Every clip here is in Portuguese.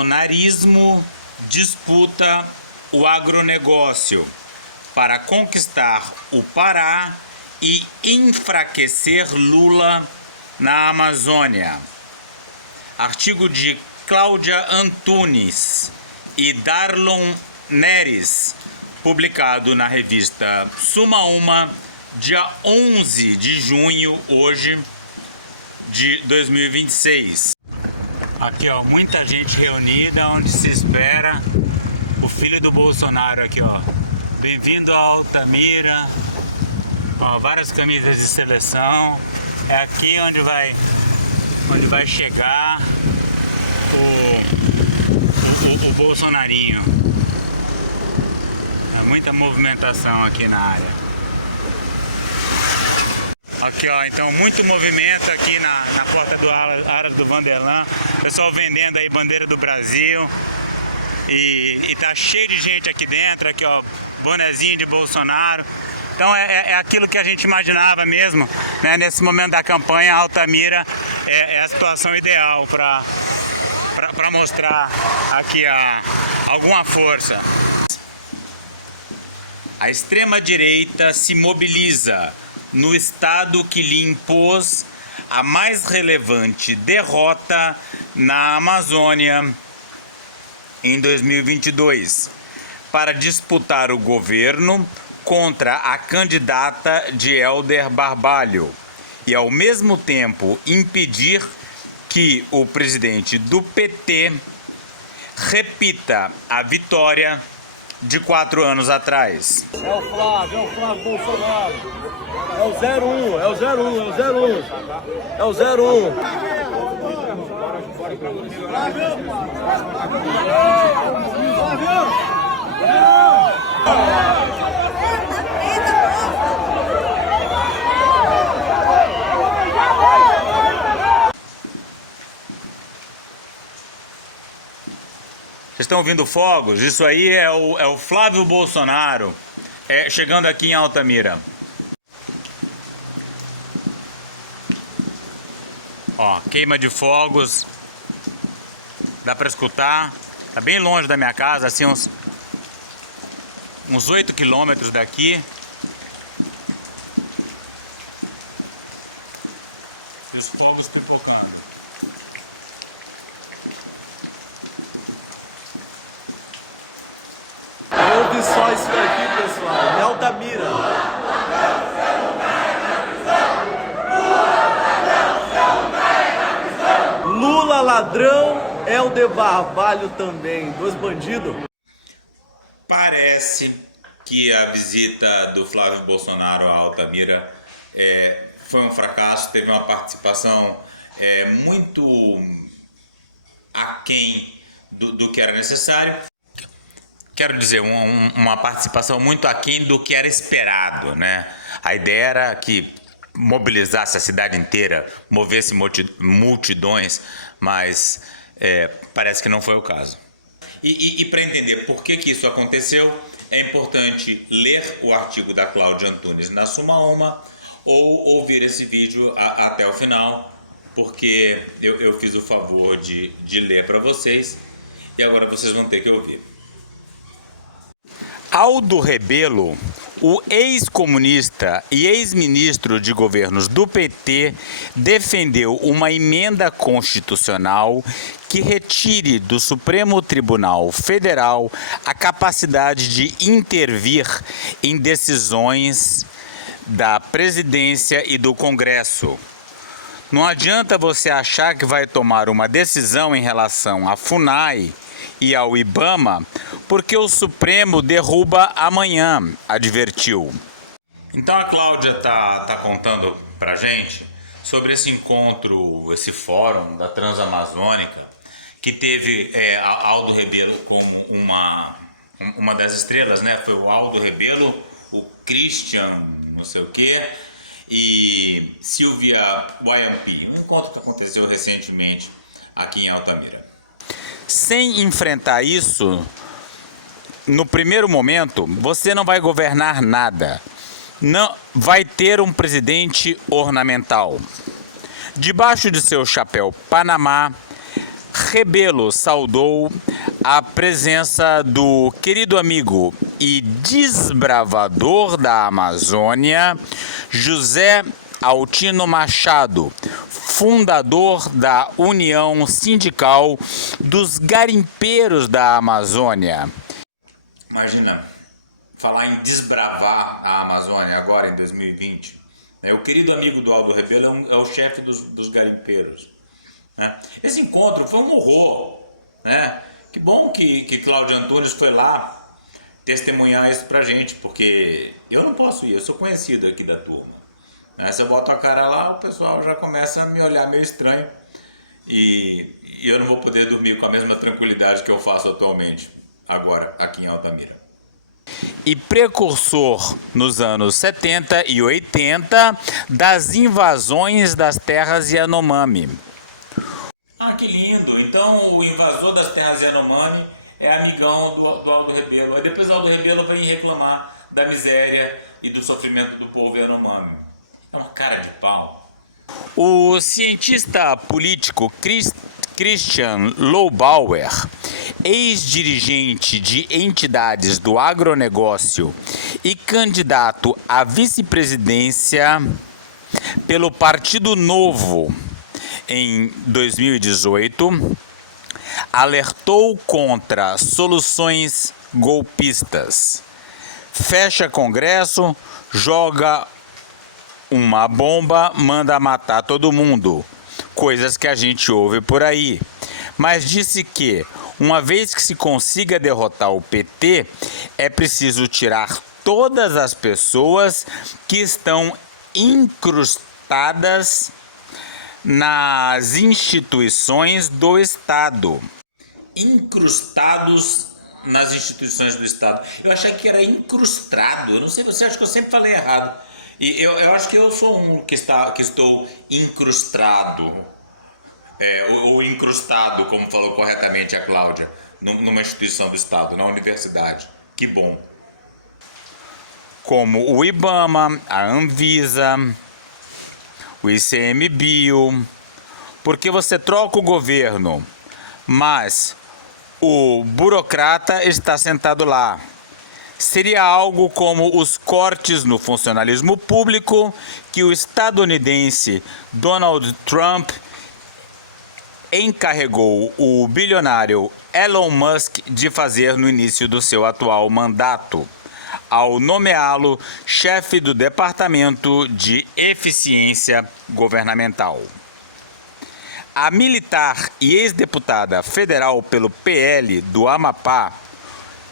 bolsonarismo disputa o agronegócio para conquistar o Pará e enfraquecer Lula na Amazônia. Artigo de Cláudia Antunes e Darlon Neres, publicado na revista Suma Uma, dia 11 de junho, hoje, de 2026. Aqui, ó, muita gente reunida, onde se espera o filho do Bolsonaro aqui, ó. Bem-vindo a Altamira, com várias camisas de seleção. É aqui onde vai chegar o Bolsonarinho. É muita movimentação aqui na área. Aqui, ó, então muito movimento aqui na porta do Aras do Vanderlan. Pessoal vendendo aí bandeira do Brasil. E tá cheio de gente aqui dentro, aqui, ó, bonezinho de Bolsonaro. Então é aquilo que a gente imaginava mesmo, né? Nesse momento da campanha, Altamira é a situação ideal para mostrar aqui alguma força. A extrema-direita se mobiliza no estado que lhe impôs a mais relevante derrota na Amazônia em 2022, para disputar o governo contra a candidata de Helder Barbalho e, ao mesmo tempo, impedir que o presidente do PT repita a vitória de 4 anos atrás. É o Flávio Bolsonaro. É o 01, é o 01, é o 01. É o 01. Vocês estão ouvindo fogos? Isso aí é o Flávio Bolsonaro chegando aqui em Altamira. Ó, queima de fogos. Dá para escutar. Tá bem longe da minha casa, assim uns 8 quilômetros daqui. E os fogos pipocando. Ouve só isso daqui, pessoal. Em Altamira. Lula ladrão, Helder Barbalho também. 2 bandidos. Parece que a visita do Flávio Bolsonaro a Altamira foi um fracasso, teve uma participação muito aquém do que era necessário. Quero dizer, uma participação muito aquém do que era esperado, né? A ideia era que mobilizasse a cidade inteira, movesse multidões, mas parece que não foi o caso. E para entender por que isso aconteceu, é importante ler o artigo da Cláudia Antunes na Suma Uma ou ouvir esse vídeo até o final, porque eu fiz o favor de ler para vocês e agora vocês vão ter que ouvir. Aldo Rebelo, o ex-comunista e ex-ministro de governos do PT, defendeu uma emenda constitucional que retire do Supremo Tribunal Federal a capacidade de intervir em decisões da presidência e do Congresso. Não adianta você achar que vai tomar uma decisão em relação à FUNAI e ao IBAMA, porque o Supremo derruba amanhã, advertiu. Então a Cláudia tá contando pra gente sobre esse encontro, esse fórum da Transamazônica, que teve Aldo Rebelo como uma das estrelas, né? Foi o Aldo Rebelo, o Christian, não sei o quê, e Silvia Wayampi. Um encontro que aconteceu recentemente aqui em Altamira. Sem enfrentar isso, no primeiro momento, você não vai governar nada. Não vai ter um presidente ornamental. Debaixo de seu chapéu Panamá, Rebelo saudou a presença do querido amigo e desbravador da Amazônia, José Altino Machado, fundador da União Sindical dos Garimpeiros da Amazônia. Imagina, falar em desbravar a Amazônia agora em 2020. O querido amigo do Aldo Rebelo é o chefe dos garimpeiros. Esse encontro foi um horror. Que bom que Cláudio Antunes foi lá testemunhar isso pra gente, porque eu não posso ir, eu sou conhecido aqui da turma. Se eu boto a cara lá, o pessoal já começa a me olhar meio estranho e eu não vou poder dormir com a mesma tranquilidade que eu faço atualmente, agora, aqui em Altamira. E precursor nos anos 70 e 80 das invasões das terras Yanomami. Ah, que lindo! Então o invasor das terras Yanomami é amigão do Aldo Rebelo. Aí depois o Aldo Rebelo vem reclamar da miséria e do sofrimento do povo Yanomami. É uma cara de pau. O cientista político Christian Lobauer, ex-dirigente de entidades do agronegócio e candidato à vice-presidência pelo Partido Novo em 2018, alertou contra soluções golpistas. Fecha Congresso, joga uma bomba, manda matar todo mundo. Coisas que a gente ouve por aí. Mas disse que, uma vez que se consiga derrotar o PT, é preciso tirar todas as pessoas que estão incrustadas nas instituições do Estado. Incrustados nas instituições do Estado. Eu achei que era incrustado. Eu não sei, você acha que eu sempre falei errado. E eu acho que eu sou um que estou incrustado. Ou incrustado, como falou corretamente a Cláudia, numa instituição do Estado, na universidade. Que bom. Como o IBAMA, a Anvisa, o ICMBio, porque você troca o governo, mas o burocrata está sentado lá. Seria algo como os cortes no funcionalismo público que o estadunidense Donald Trump encarregou o bilionário Elon Musk de fazer no início do seu atual mandato, ao nomeá-lo chefe do Departamento de Eficiência Governamental. A militar e ex-deputada federal pelo PL do Amapá,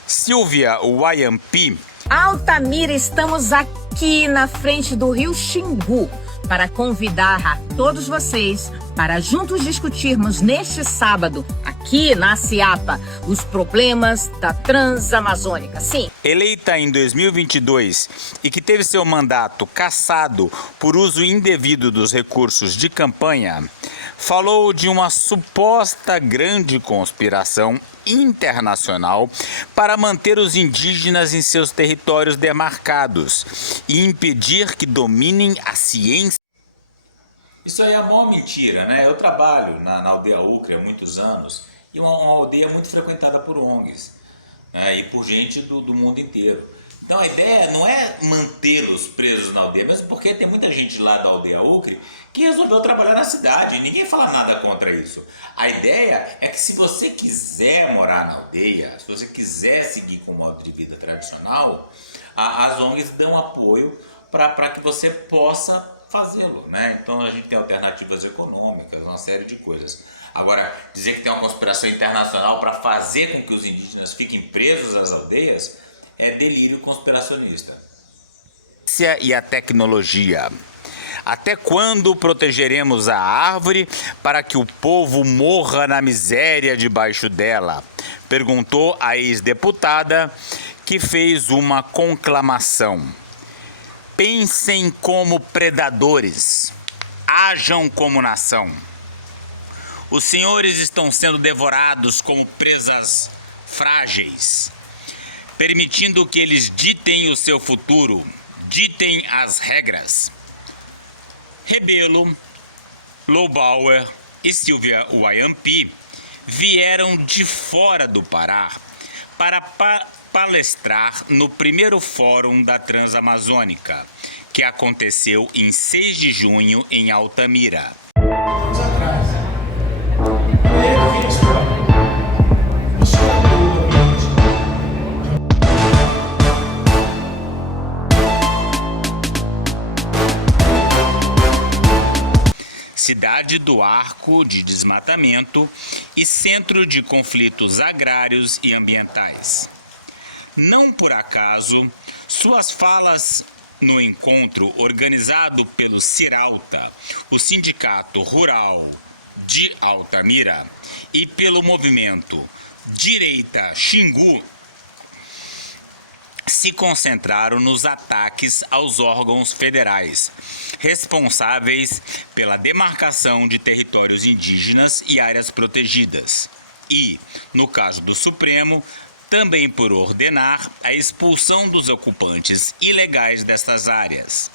Silvia Wayampi. Altamira, estamos aqui na frente do Rio Xingu para convidar a todos vocês para juntos discutirmos neste sábado, aqui na CIAPA, os problemas da Transamazônica. Sim. Eleita em 2022 e que teve seu mandato cassado por uso indevido dos recursos de campanha, falou de uma suposta grande conspiração internacional para manter os indígenas em seus territórios demarcados e impedir que dominem a ciência. Isso aí é a maior mentira, né? Eu trabalho na aldeia Ucre há muitos anos e uma aldeia muito frequentada por ONGs, né? E por gente do mundo inteiro. Então a ideia não é mantê-los presos na aldeia, mesmo porque tem muita gente lá da aldeia Ucre que resolveu trabalhar na cidade e ninguém fala nada contra isso. A ideia é que se você quiser morar na aldeia, se você quiser seguir com o modo de vida tradicional, as ONGs dão apoio para que você possa fazê-lo, né? Então a gente tem alternativas econômicas, uma série de coisas. Agora, dizer que tem uma conspiração internacional para fazer com que os indígenas fiquem presos às aldeias é delírio conspiracionista. E a tecnologia. Até quando protegeremos a árvore para que o povo morra na miséria debaixo dela? Perguntou a ex-deputada, que fez uma conclamação. Pensem como predadores, ajam como nação. Os senhores estão sendo devorados como presas frágeis, permitindo que eles ditem o seu futuro, ditem as regras. Rebelo, Lobauer e Silvia Wayampi vieram de fora do Pará para palestrar no primeiro Fórum da Transamazônica, que aconteceu em 6 de junho em Altamira. Cidade do Arco de Desmatamento e centro de conflitos agrários e ambientais. Não por acaso, suas falas no encontro organizado pelo Ciralta, o Sindicato Rural de Altamira, e pelo movimento Direita Xingu, se concentraram nos ataques aos órgãos federais, responsáveis pela demarcação de territórios indígenas e áreas protegidas, e, no caso do Supremo, também por ordenar a expulsão dos ocupantes ilegais destas áreas.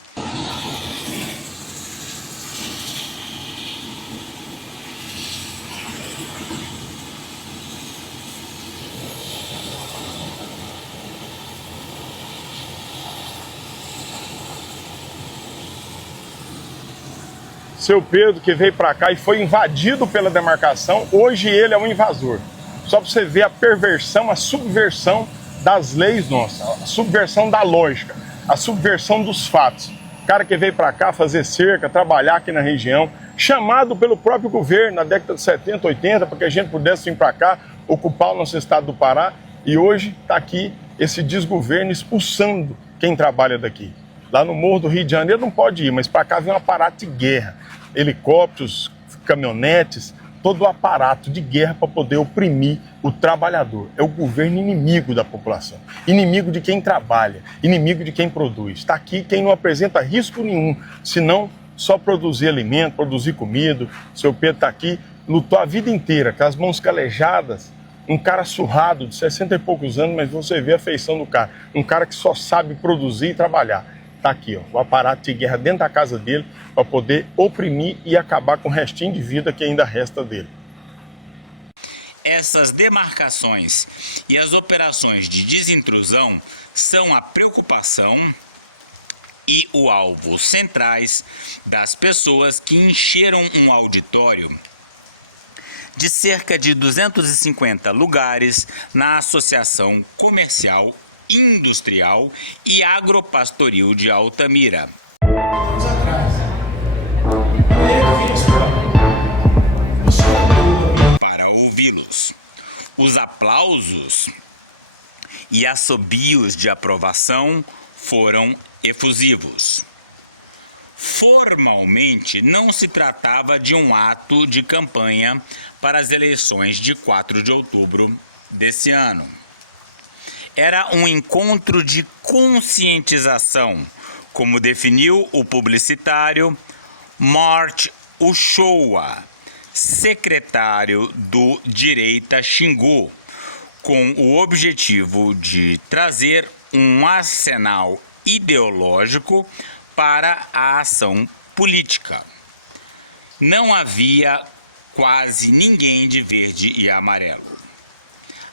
Seu Pedro, que veio para cá e foi invadido pela demarcação, hoje ele é um invasor. Só para você ver a perversão, a subversão das leis nossas, a subversão da lógica, a subversão dos fatos. O cara que veio para cá fazer cerca, trabalhar aqui na região, chamado pelo próprio governo na década de 70, 80, para que a gente pudesse vir para cá, ocupar o nosso estado do Pará, e hoje está aqui esse desgoverno expulsando quem trabalha daqui. Lá no Morro do Rio de Janeiro não pode ir, mas para cá vem um aparato de guerra, helicópteros, caminhonetes, todo o aparato de guerra para poder oprimir o trabalhador. É o governo inimigo da população, inimigo de quem trabalha, inimigo de quem produz. Está aqui quem não apresenta risco nenhum, senão só produzir alimento, produzir comida. O seu Pedro está aqui, lutou a vida inteira, com as mãos calejadas, um cara surrado de 60 e poucos anos, mas você vê a feição do cara, um cara que só sabe produzir e trabalhar. Está aqui, ó, o aparato de guerra dentro da casa dele para poder oprimir e acabar com o restinho de vida que ainda resta dele. Essas demarcações e as operações de desintrusão são a preocupação e o alvo centrais das pessoas que encheram um auditório de cerca de 250 lugares na Associação Comercial, Industrial e Agropastoril de Altamira. Para ouvi-los, os aplausos e assobios de aprovação foram efusivos. Formalmente, não se tratava de um ato de campanha para as eleições de 4 de outubro desse ano. Era um encontro de conscientização, como definiu o publicitário Mort Uchoa, secretário do Direita Xingu, com o objetivo de trazer um arsenal ideológico para a ação política. Não havia quase ninguém de verde e amarelo.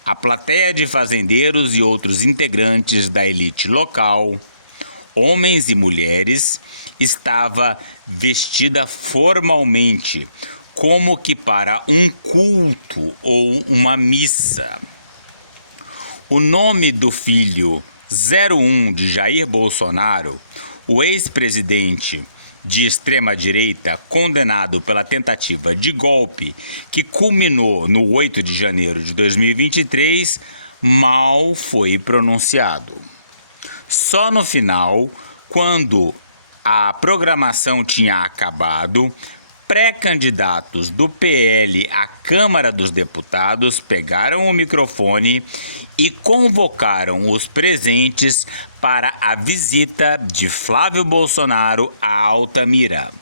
A plateia de fazendeiros e outros integrantes da elite local, homens e mulheres, estava vestida formalmente, como que para um culto ou uma missa. O nome do filho 01 de Jair Bolsonaro, o ex-presidente de extrema-direita condenado pela tentativa de golpe que culminou no 8 de janeiro de 2023, mal foi pronunciado. Só no final, quando a programação tinha acabado, pré-candidatos do PL à Câmara dos Deputados pegaram o microfone e convocaram os presentes para a visita de Flávio Bolsonaro a Altamira,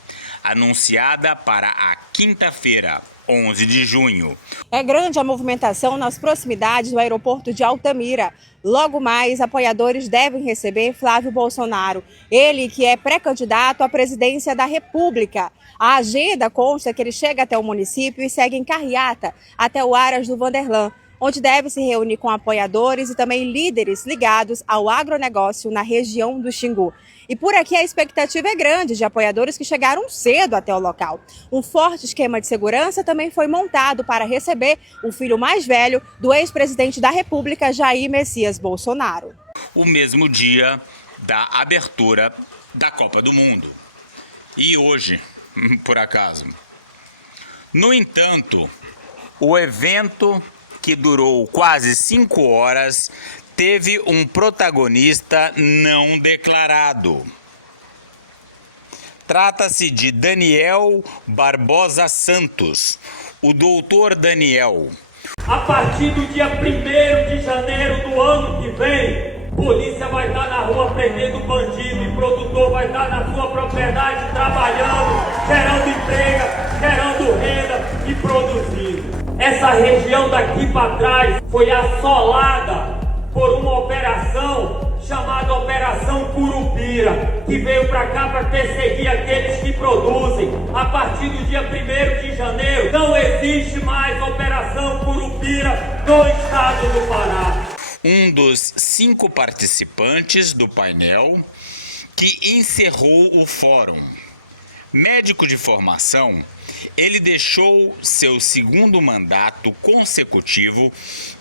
anunciada para a quinta-feira, 11 de junho. É grande a movimentação nas proximidades do aeroporto de Altamira. Logo mais, apoiadores devem receber Flávio Bolsonaro, ele que é pré-candidato à presidência da República. A agenda consta que ele chega até o município e segue em carreata até o Aras do Vanderlan, onde deve se reunir com apoiadores e também líderes ligados ao agronegócio na região do Xingu. E por aqui a expectativa é grande de apoiadores que chegaram cedo até o local. Um forte esquema de segurança também foi montado para receber o filho mais velho do ex-presidente da República, Jair Messias Bolsonaro. O mesmo dia da abertura da Copa do Mundo. E hoje, por acaso. No entanto, o evento, que durou quase 5 horas, teve um protagonista não declarado. Trata-se de Daniel Barbosa Santos, o doutor Daniel. A partir do dia 1º de janeiro do ano que vem, polícia vai estar na rua prendendo bandido e produtor vai estar na sua propriedade trabalhando, gerando emprego, gerando renda e produzindo. Essa região daqui para trás foi assolada por uma operação chamada Operação Curupira, que veio para cá para perseguir aqueles que produzem. A partir do dia 1º de janeiro, não existe mais Operação Curupira no estado do Pará. Um dos 5 participantes do painel que encerrou o fórum. Médico de formação, ele deixou seu 2º mandato consecutivo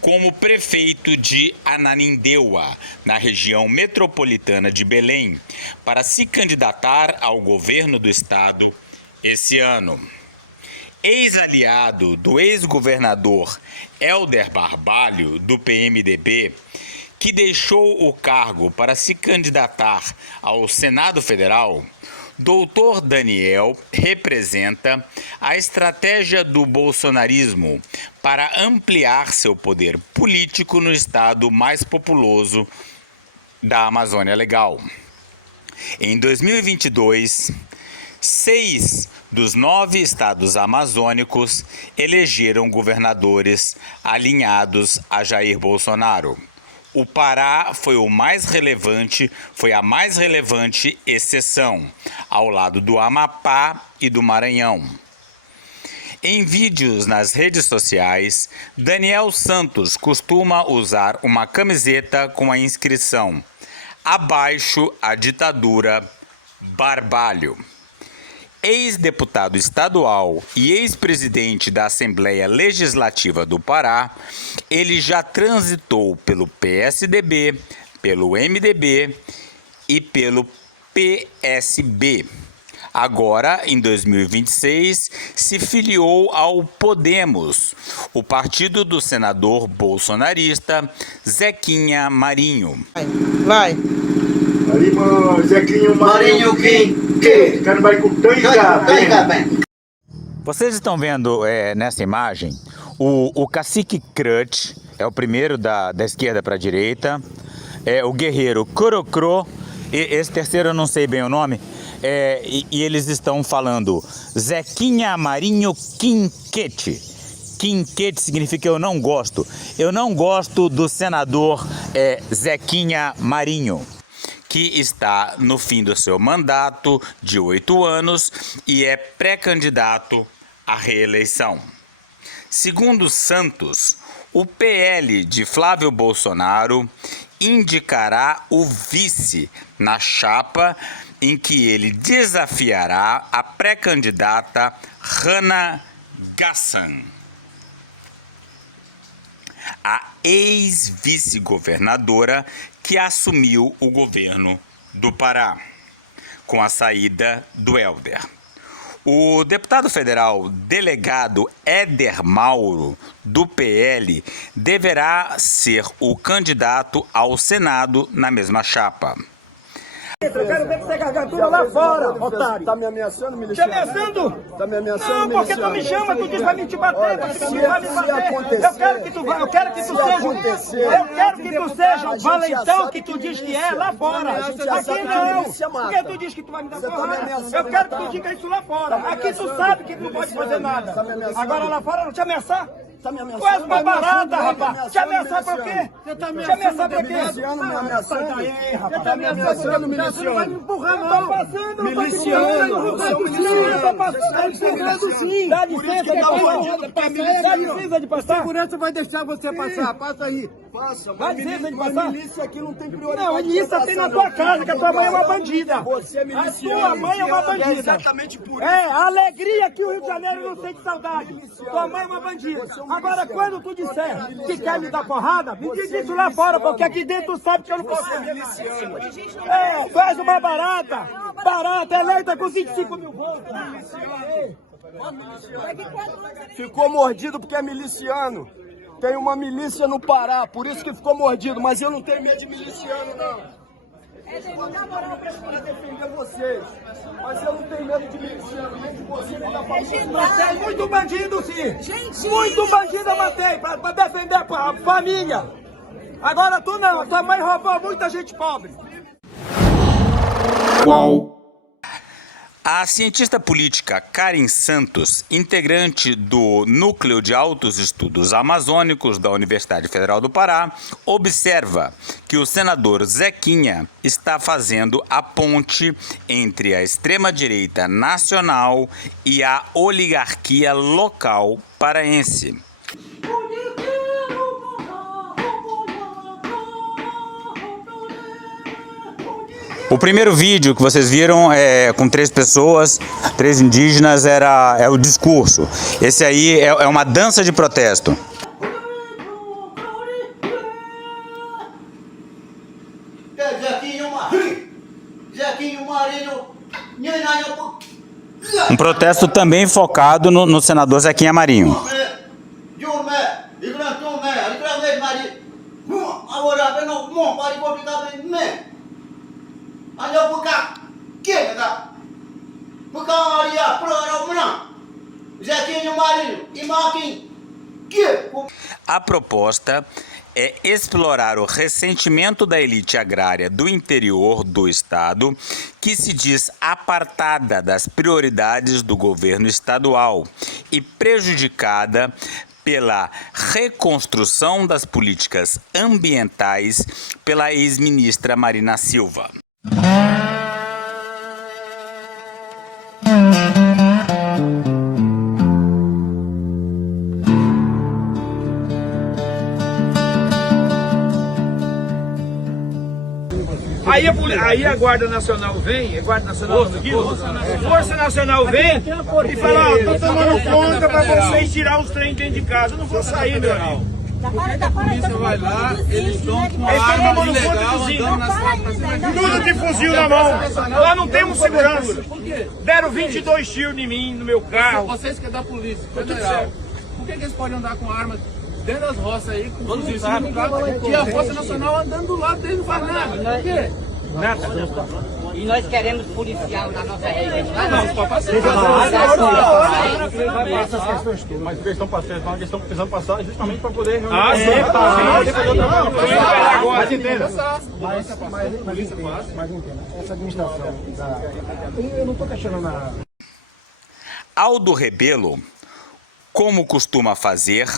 como prefeito de Ananindeua, na região metropolitana de Belém, para se candidatar ao governo do estado esse ano. Ex-aliado do ex-governador Helder Barbalho, do PMDB, que deixou o cargo para se candidatar ao Senado Federal, Doutor Daniel representa a estratégia do bolsonarismo para ampliar seu poder político no estado mais populoso da Amazônia Legal. Em 2022, 6 dos 9 estados amazônicos elegeram governadores alinhados a Jair Bolsonaro. O Pará foi a mais relevante exceção, ao lado do Amapá e do Maranhão. Em vídeos nas redes sociais, Daniel Santos costuma usar uma camiseta com a inscrição "Abaixo a ditadura Barbalho". Ex-deputado estadual e ex-presidente da Assembleia Legislativa do Pará, ele já transitou pelo PSDB, pelo MDB e pelo PSB. Agora, em 2026, se filiou ao Podemos, o partido do senador bolsonarista Zequinha Marinho. Vai. Ali, Zequinha Marinho, que cara vai com 3 gatos. Vocês estão vendo nessa imagem o cacique Crutch, é o primeiro da esquerda para a direita, o guerreiro Corocro, e esse terceiro eu não sei bem o nome, e eles estão falando Zequinha Marinho Quinquete. Quinquete significa eu não gosto. Eu não gosto do senador Zequinha Marinho, que está no fim do seu mandato de 8 anos e é pré-candidato à reeleição. Segundo Santos, o PL de Flávio Bolsonaro indicará o vice na chapa em que ele desafiará a pré-candidata Rana Ghassan, a ex-vice-governadora que assumiu o governo do Pará, com a saída do Helder. O deputado federal delegado Éder Mauro, do PL, deverá ser o candidato ao Senado na mesma chapa. Eu quero ver que você gargantura lá fora, otário. Tá me ameaçando, miliciano? Te ameaçando? Tá me ameaçando, Não, porque tu me chama, tu diz vai me te bater, porque tu vai me bater. Eu quero que tu seja um valentão que tu diz que é lá fora. Aqui não, porque tu diz que tu vai me dar porrada. Eu quero que tu diga isso lá fora. Aqui tu sabe que tu não pode fazer nada. Agora lá fora não te ameaçar? Tu és uma barata, rapaz. Te ameaçar por quê? Te ameaçar por quê? Você tá me ameaçando, miliciano. Você não vai me empurrar, não. Miliciano, você é um miliciano. Dá licença de passar. Segurança vai deixar você passar, passa aí. Passa, Dá licença de mas passar. milícia aqui não tem prioridade. Não, milícia tem na tua casa, que a tua mãe é uma bandida. Você é A miliciano. tua mãe é uma bandida. É exatamente por isso. É, a alegria que o Rio de Janeiro não sente saudade. Tua mãe é uma bandida. Agora, quando tu disser que quer me dar porrada, me diz isso lá fora, porque aqui dentro tu sabe que eu não posso ser miliciano. É, tu és uma barata. Barata, eleita com 25 mil votos. Ficou mordido porque é miliciano. Tem uma milícia no Pará, por isso que ficou mordido. Mas eu não tenho medo de miliciano, não. Para defender vocês. Mas eu não tenho medo de miliciano, nem de você, nem da família. Matei muito bandido, sim. Muito bandido eu matei pra defender a família. Agora tu não, tua mãe roubou muita gente pobre. A cientista política Karen Santos, integrante do Núcleo de Altos Estudos Amazônicos da Universidade Federal do Pará, observa que o senador Zequinha está fazendo a ponte entre a extrema-direita nacional e a oligarquia local paraense. O primeiro vídeo que vocês viram com 3 pessoas, 3 indígenas, é o discurso. Esse aí é uma dança de protesto. Um protesto também focado no senador Zequinha Marinho. A proposta é explorar o ressentimento da elite agrária do interior do estado, que se diz apartada das prioridades do governo estadual e prejudicada pela reconstrução das políticas ambientais pela ex-ministra Marina Silva. Aí a Guarda Nacional vem, Força Nacional vem e fala, ó, tô tomando conta pra vocês tirar os trem dentro de casa. Eu não vou sair, meu amigo. Porque a polícia vai lá, eles estão com arma ilegal andando na cidade. Tudo de fuzil na mão. Lá não temos segurança. Deram 22 tiros em mim, no meu carro. Vocês que é da polícia, federal. Por que eles podem andar com arma dentro das roças aí, com fuzil no carro, e a Força Nacional andando do lado deles não faz nada? Por quê? Nada. E nós queremos policial na nossa região. Essas questões todas, mas eles estão passando, eles estão precisando passar justamente para poder reunir. Mas entenda. Mas entenda, essa administração, eu não estou questionando a... Aldo Rebelo, como costuma fazer,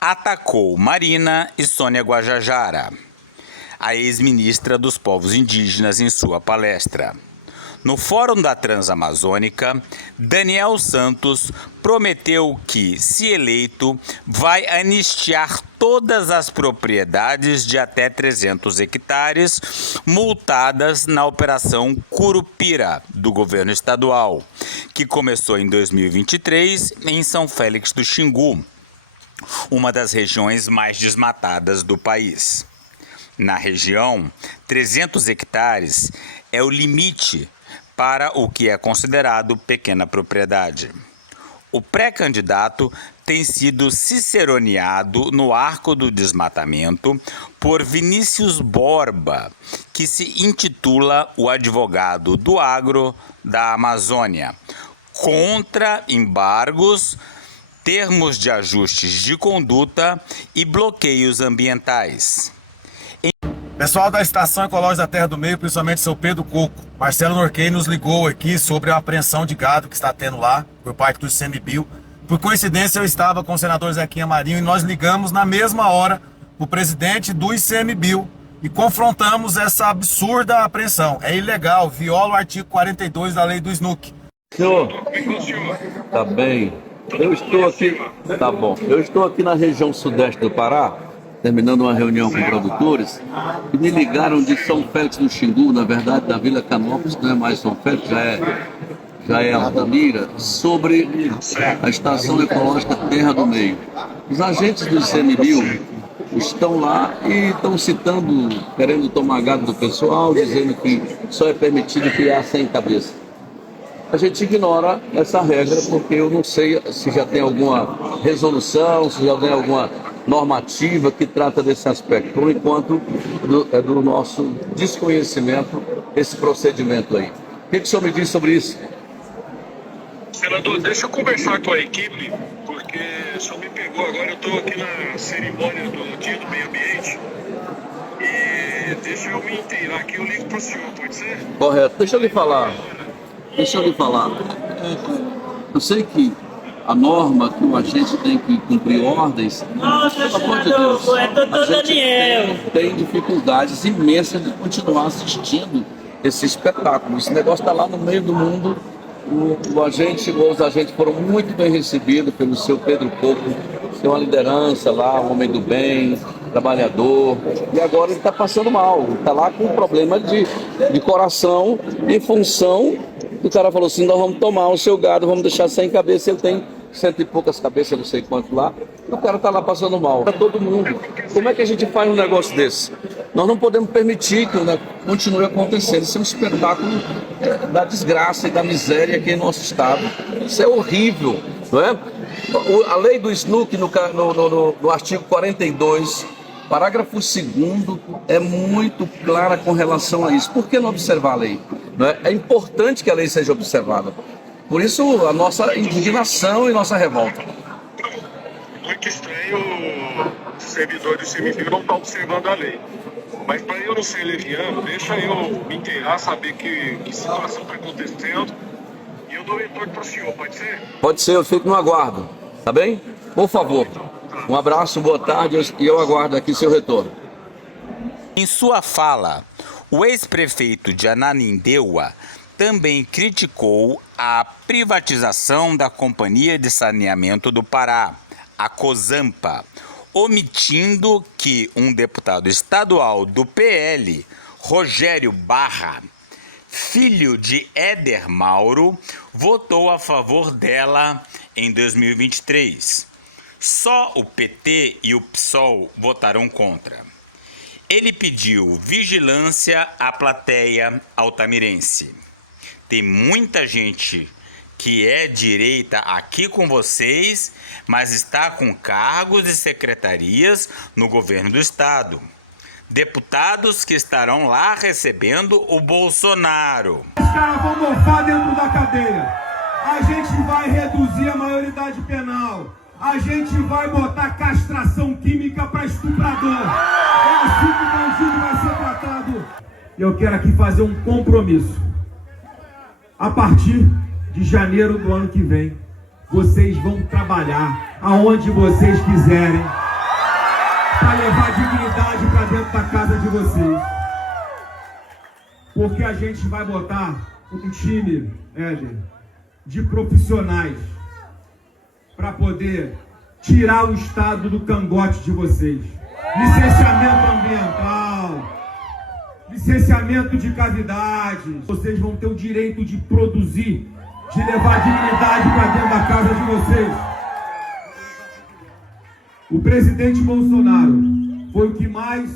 atacou Marina e Sônia Guajajara, a ex-ministra dos povos indígenas, em sua palestra. No Fórum da Transamazônica, Daniel Santos prometeu que, se eleito, vai anistiar todas as propriedades de até 300 hectares multadas na Operação Curupira do governo estadual, que começou em 2023 em São Félix do Xingu, uma das regiões mais desmatadas do país. Na região, 300 hectares é o limite para o que é considerado pequena propriedade. O pré-candidato tem sido ciceroneado no Arco do Desmatamento por Vinícius Borba, que se intitula o advogado do agro da Amazônia, contra embargos, termos de ajustes de conduta e bloqueios ambientais. Pessoal da Estação Ecológica da Terra do Meio, principalmente seu Pedro Coco, Marcelo Norquei nos ligou aqui sobre a apreensão de gado que está tendo lá por parte do ICMBio. Por coincidência, eu estava com o senador Zequinha Marinho e nós ligamos na mesma hora o presidente do ICMBio e confrontamos essa absurda apreensão. É ilegal, viola o artigo 42 da lei do SNUC. Senhor, tá bem. Eu estou aqui, tá bom. Eu estou aqui na região sudeste do Pará, terminando uma reunião com produtores, e me ligaram de São Félix do Xingu, na verdade da Vila Canópolis, não é mais São Félix, já é Altamira, sobre a Estação Ecológica Terra do Meio. Os agentes do ICMBio estão lá e estão citando, querendo tomar gado do pessoal, dizendo que só é permitido criar 100 cabeças. A gente ignora essa regra porque eu não sei se já tem alguma resolução, se já tem alguma normativa que trata desse aspecto. Por enquanto, é do nosso desconhecimento esse procedimento aí. O que o senhor me diz sobre isso? Senador, deixa eu conversar com a equipe, porque o senhor me pegou agora, eu estou aqui na cerimônia do Dia do Meio Ambiente e deixa eu me inteirar aqui, eu ligo para o senhor, pode ser? Correto, deixa eu lhe falar. Eu sei que a norma que o agente tem que cumprir ordens, pelo amor de Deus, a gente tem dificuldades imensas de continuar assistindo esse espetáculo. Esse negócio está lá no meio do mundo. Os agentes foram muito bem recebidos pelo seu Pedro Coco, tem uma liderança lá, um homem do bem, trabalhador, e agora ele está passando mal, está lá com um problema de coração, em função do cara falou assim, nós vamos tomar o seu gado, vamos deixar 100 cabeças, ele tem 100 e poucas cabeças, não sei quanto lá, e o cara está lá passando mal, para todo mundo. Como é que a gente faz um negócio desse? Nós não podemos permitir que continue acontecendo. Isso é um espetáculo da desgraça e da miséria aqui em nosso estado. Isso é horrível, não é? A lei do SNUC, no artigo 42, parágrafo 2º, é muito clara com relação a isso. Por que não observar a lei? Não é? É importante que a lei seja observada. Por isso, a nossa indignação e nossa revolta. Muito estranho o servidor do ICMBio não estar observando a lei. Mas para eu não ser leviano, deixa eu me inteirar, saber que situação está acontecendo e eu dou retorno para o senhor, pode ser? Pode ser, eu fico no aguardo, tá bem? Por favor, um abraço, boa tarde e eu aguardo aqui seu retorno. Em sua fala, o ex-prefeito de Ananindeua também criticou a privatização da Companhia de Saneamento do Pará, a Cozampa, omitindo que um deputado estadual do PL, Rogério Barra, filho de Éder Mauro, votou a favor dela em 2023. Só o PT e o PSOL votaram contra. Ele pediu vigilância à plateia altamirense. Tem muita gente que é direita aqui com vocês, mas está com cargos e secretarias no governo do estado. Deputados que estarão lá recebendo o Bolsonaro. Os caras vão mofar dentro da cadeia. A gente vai reduzir a maioridade penal. A gente vai botar castração química para estuprador. É assim que o bandido vai ser tratado. Eu quero aqui fazer um compromisso. A partir de janeiro do ano que vem, vocês vão trabalhar aonde vocês quiserem para levar dignidade para dentro da casa de vocês. Porque a gente vai botar um time, Éder, de profissionais para poder tirar o estado do cangote de vocês. Licenciamento ambiental, licenciamento de cavidades. Vocês vão ter o direito de produzir, de levar dignidade para dentro da casa de vocês. O presidente Bolsonaro foi o que mais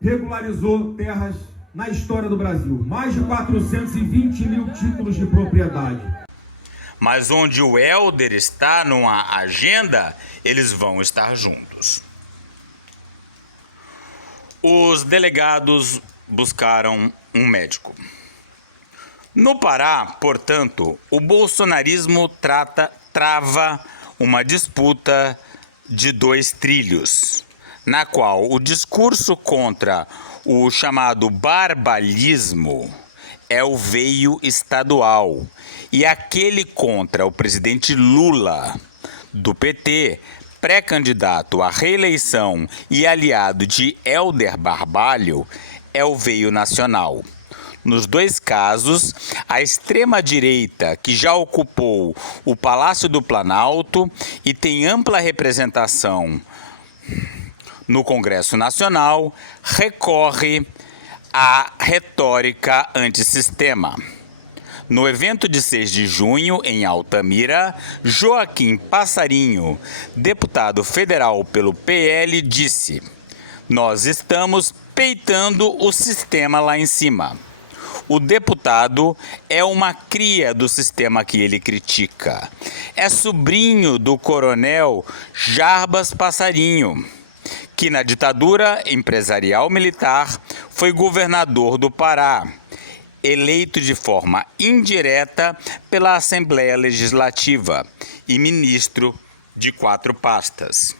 regularizou terras na história do Brasil. Mais de 420 mil títulos de propriedade. mas onde o Helder está numa agenda, eles vão estar juntos. Os delegados buscaram um médico. No Pará, portanto, o bolsonarismo trava uma disputa de dois trilhos, na qual o discurso contra o chamado barbalismo é o veio estadual e aquele contra o presidente Lula, do PT, pré-candidato à reeleição e aliado de Helder Barbalho, é o veio nacional. Nos dois casos, a extrema-direita, que já ocupou o Palácio do Planalto e tem ampla representação no Congresso Nacional, recorre à retórica antissistema. No evento de 6 de junho, em Altamira, Joaquim Passarinho, deputado federal pelo PL, disse: "Nós estamos peitando o sistema lá em cima." O deputado é uma cria do sistema que ele critica. É sobrinho do coronel Jarbas Passarinho, que na ditadura empresarial militar foi governador do Pará, eleito de forma indireta pela Assembleia Legislativa e ministro de 4 pastas.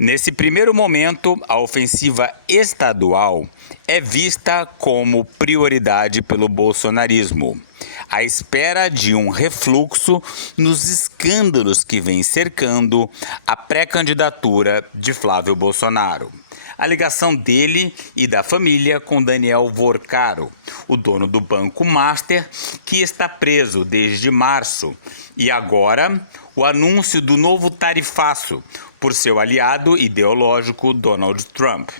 Nesse primeiro momento, a ofensiva estadual é vista como prioridade pelo bolsonarismo, à espera de um refluxo nos escândalos que vem cercando a pré-candidatura de Flávio Bolsonaro. A ligação dele e da família com Daniel Vorcaro, o dono do Banco Master, que está preso desde março, e agora o anúncio do novo tarifaço por seu aliado ideológico Donald Trump.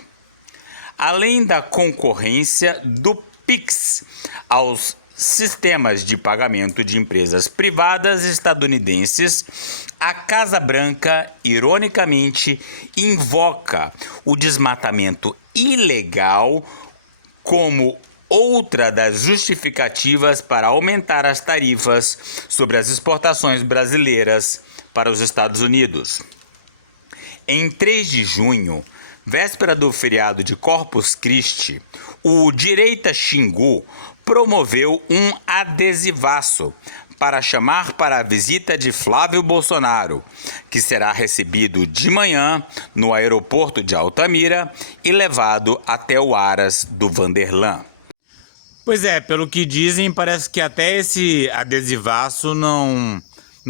Além da concorrência do Pix aos sistemas de pagamento de empresas privadas estadunidenses, a Casa Branca, ironicamente, invoca o desmatamento ilegal como outra das justificativas para aumentar as tarifas sobre as exportações brasileiras para os Estados Unidos. Em 3 de junho, véspera do feriado de Corpus Christi, o Direita Xingu promoveu um adesivaço para chamar para a visita de Flávio Bolsonaro, que será recebido de manhã no aeroporto de Altamira e levado até o Aras do Vanderlan. Pois é, pelo que dizem, parece que até esse adesivaço não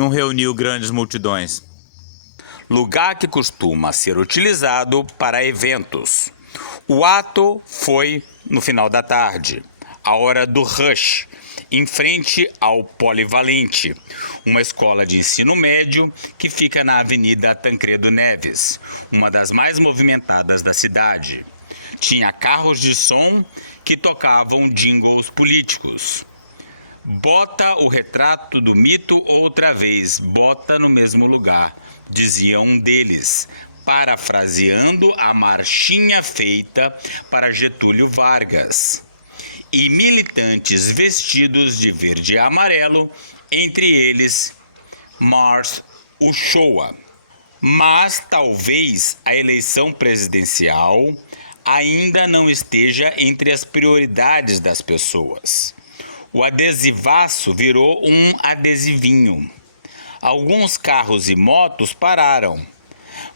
reuniu grandes multidões. Lugar que costuma ser utilizado para eventos. O ato foi no final da tarde, a hora do rush, em frente ao Polivalente, uma escola de ensino médio que fica na Avenida Tancredo Neves, uma das mais movimentadas da cidade. Tinha carros de som que tocavam jingles políticos. Bota o retrato do mito outra vez, bota no mesmo lugar, dizia um deles, parafraseando a marchinha feita para Getúlio Vargas. E militantes vestidos de verde e amarelo, entre eles Mars Uchoa. Mas talvez a eleição presidencial ainda não esteja entre as prioridades das pessoas. O adesivaço virou um adesivinho. Alguns carros e motos pararam,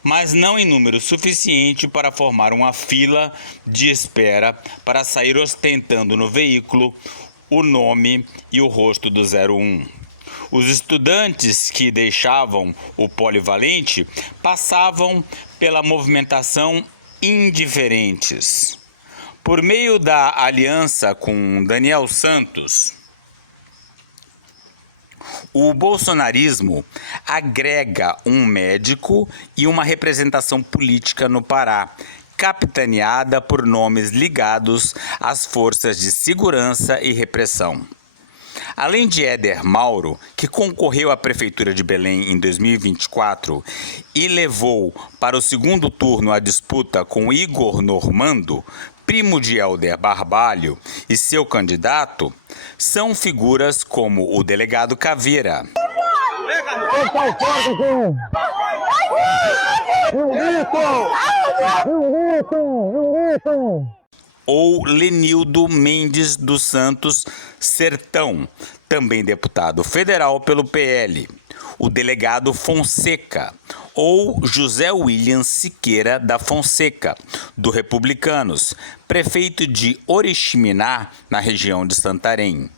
mas não em número suficiente para formar uma fila de espera para sair ostentando no veículo o nome e o rosto do 01. Os estudantes que deixavam o Polivalente passavam pela movimentação indiferentes. Por meio da aliança com Daniel Santos, o bolsonarismo agrega um médico e uma representação política no Pará, capitaneada por nomes ligados às forças de segurança e repressão. Além de Éder Mauro, que concorreu à Prefeitura de Belém em 2024 e levou para o segundo turno a disputa com Igor Normando, primo de Helder Barbalho, e seu candidato, são figuras como o delegado Caveira. Ou Lenildo Mendes dos Santos Sertão, também deputado federal pelo PL. O delegado Fonseca, ou José William Siqueira da Fonseca, do Republicanos, prefeito de Oriximiná, na região de Santarém.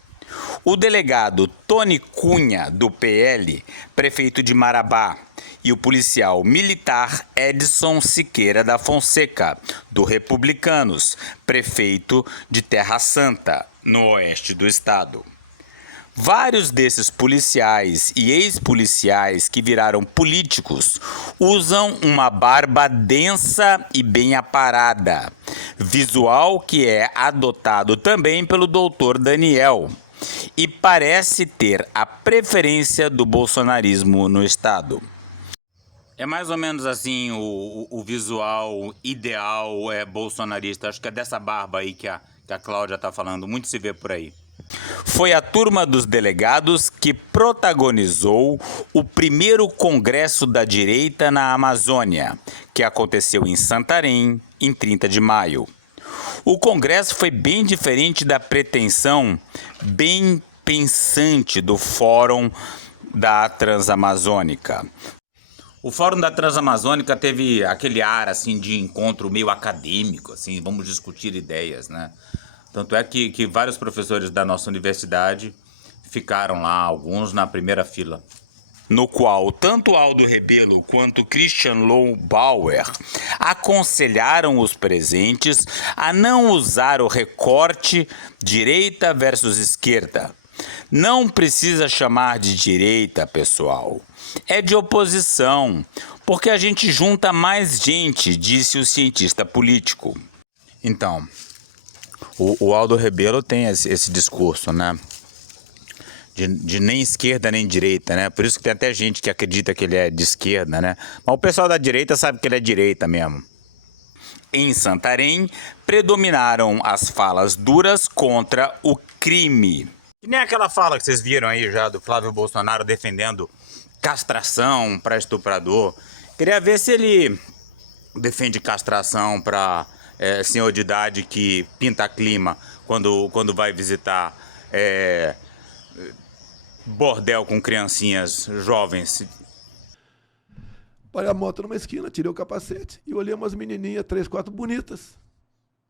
O delegado Tony Cunha, do PL, prefeito de Marabá, e o policial militar Edson Siqueira da Fonseca, do Republicanos, prefeito de Terra Santa, no oeste do estado. Vários desses policiais e ex-policiais que viraram políticos usam uma barba densa e bem aparada, visual que é adotado também pelo doutor Daniel, e parece ter a preferência do bolsonarismo no estado. É mais ou menos assim o visual ideal bolsonarista. Acho que é dessa barba aí que a Cláudia está falando, muito se vê por aí. Foi a turma dos delegados que protagonizou o primeiro congresso da direita na Amazônia, que aconteceu em Santarém, em 30 de maio. O congresso foi bem diferente da pretensão bem pensante do Fórum da Transamazônica. O Fórum da Transamazônica teve aquele ar assim de encontro meio acadêmico, assim, vamos discutir ideias, né? Tanto é que vários professores da nossa universidade ficaram lá, alguns na primeira fila. No qual tanto Aldo Rebelo quanto Christian Lobauer aconselharam os presentes a não usar o recorte direita versus esquerda. Não precisa chamar de direita, pessoal. É de oposição, porque a gente junta mais gente, disse o cientista político. Então, o Aldo Rebelo tem esse discurso, né? De nem esquerda nem direita, né? Por isso que tem até gente que acredita que ele é de esquerda, né? Mas o pessoal da direita sabe que ele é direita mesmo. Em Santarém, predominaram as falas duras contra o crime. E nem aquela fala que vocês viram aí já do Flávio Bolsonaro defendendo castração para estuprador. Queria ver se ele defende castração para senhor de idade que pinta clima quando vai visitar bordel com criancinhas jovens. Parei a moto numa esquina, tirei o capacete e olhei umas menininhas, 3, 4 bonitas,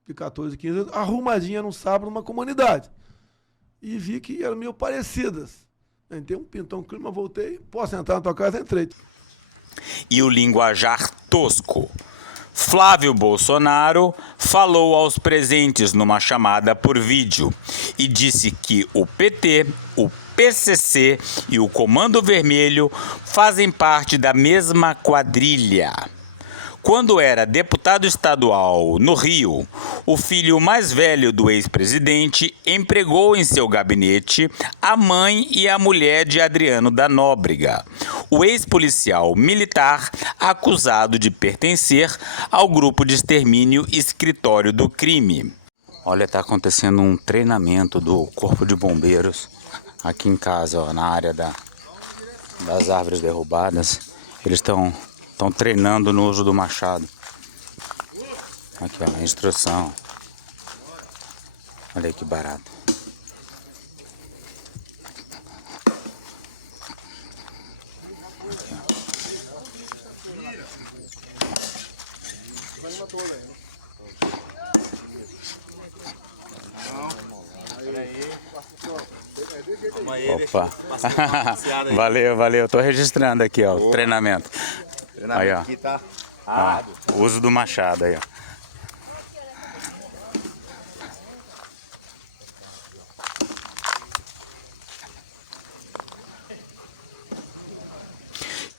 de 14, 15 anos, arrumadinha num sábado numa comunidade. E vi que eram meio parecidas. Entrei pintou um clima, voltei, posso entrar na tua casa? Entrei. E o linguajar tosco. Flávio Bolsonaro falou aos presentes numa chamada por vídeo e disse que o PT, o PCC e o Comando Vermelho fazem parte da mesma quadrilha. Quando era deputado estadual no Rio, o filho mais velho do ex-presidente empregou em seu gabinete a mãe e a mulher de Adriano da Nóbrega, o ex-policial militar acusado de pertencer ao grupo de extermínio Escritório do Crime. Olha, está acontecendo um treinamento do Corpo de Bombeiros aqui em casa, ó, na área das árvores derrubadas. Eles estão treinando no uso do machado. Aqui, ó, a instrução. Olha aí que barato. Aqui, ó. Opa. Valeu. Tô registrando aqui, ó, o treinamento. Aí, ó. Aqui tá o uso do machado aí, ó.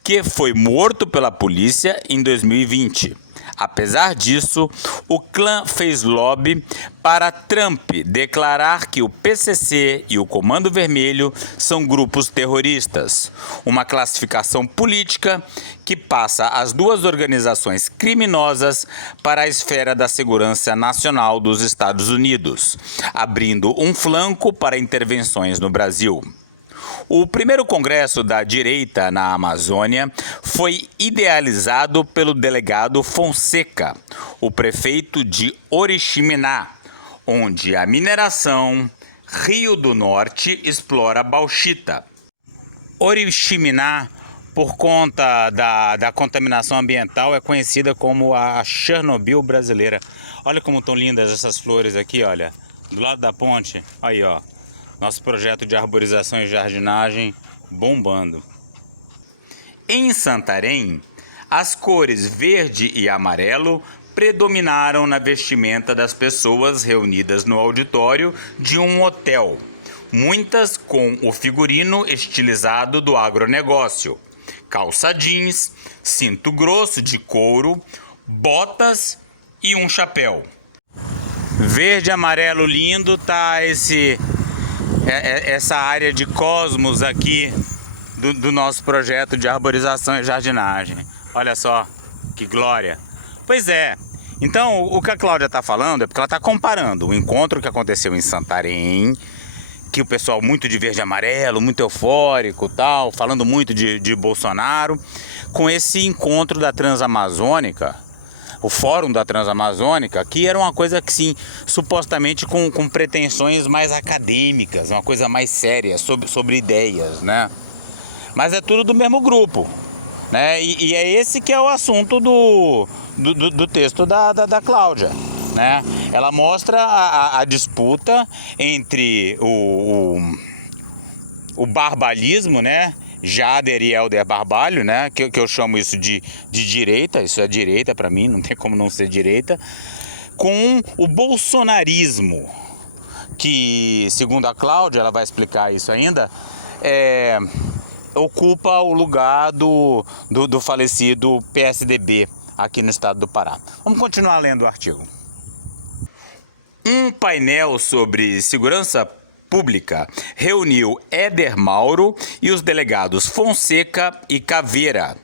Que foi morto pela polícia em 2020. Apesar disso, o clã fez lobby para Trump declarar que o PCC e o Comando Vermelho são grupos terroristas, uma classificação política que passa as duas organizações criminosas para a esfera da segurança nacional dos Estados Unidos, abrindo um flanco para intervenções no Brasil. O primeiro congresso da direita na Amazônia foi idealizado pelo delegado Fonseca, o prefeito de Oriximiná, onde a mineração Rio do Norte explora bauxita. Oriximiná, por conta da contaminação ambiental, é conhecida como a Chernobyl brasileira. Olha como estão lindas essas flores aqui, olha, do lado da ponte. Aí, ó, nosso projeto de arborização e jardinagem bombando. Em Santarém, as cores verde e amarelo predominaram na vestimenta das pessoas reunidas no auditório de um hotel, muitas com o figurino estilizado do agronegócio, calça jeans, cinto grosso de couro, botas e um chapéu. Verde, amarelo lindo tá essa área de cosmos aqui do nosso projeto de arborização e jardinagem. Olha só, que glória! Pois é, então o que a Cláudia está falando é porque ela está comparando o encontro que aconteceu em Santarém, que o pessoal muito de verde e amarelo, muito eufórico, tal, falando muito de Bolsonaro, com esse encontro da Transamazônica, o Fórum da Transamazônica, que era uma coisa que sim, supostamente com pretensões mais acadêmicas, uma coisa mais séria, sobre ideias, né? Mas é tudo do mesmo grupo, né? E é esse que é o assunto do texto da Cláudia, né? Ela mostra a disputa entre o barbalismo, né? Jader e Helder Barbalho, né? Que eu chamo isso de direita, isso é direita para mim, não tem como não ser direita, com o bolsonarismo, que, segundo a Cláudia, ela vai explicar isso ainda, ocupa o lugar do falecido PSDB aqui no estado do Pará. Vamos continuar lendo o artigo. Um painel sobre segurança pública reuniu Éder Mauro e os delegados Fonseca e Caveira.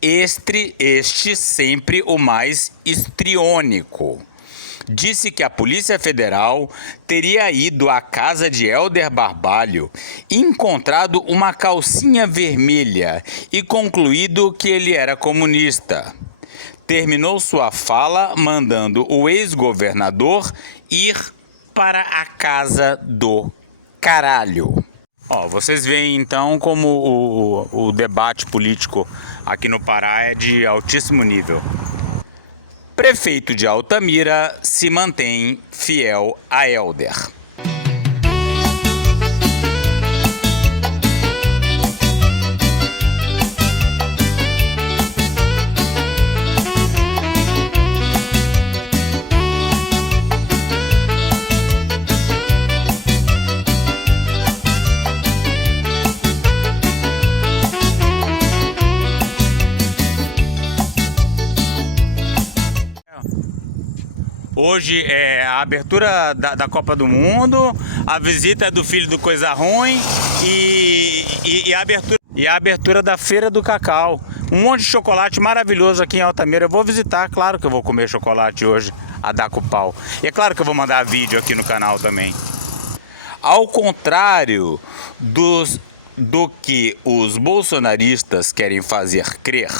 Este sempre o mais histriônico. Disse que a Polícia Federal teria ido à casa de Helder Barbalho, encontrado uma calcinha vermelha e concluído que ele era comunista. Terminou sua fala mandando o ex-governador ir para a casa do caralho. Ó, vocês veem então como o debate político aqui no Pará é de altíssimo nível. Prefeito de Altamira se mantém fiel a Helder. Hoje é a abertura da Copa do Mundo, a visita do filho do Coisa Ruim e a abertura da Feira do Cacau. Um monte de chocolate maravilhoso aqui em Altamira. Eu vou visitar, claro que eu vou comer chocolate hoje, a dar com pau. E é claro que eu vou mandar vídeo aqui no canal também. Ao contrário do que os bolsonaristas querem fazer crer,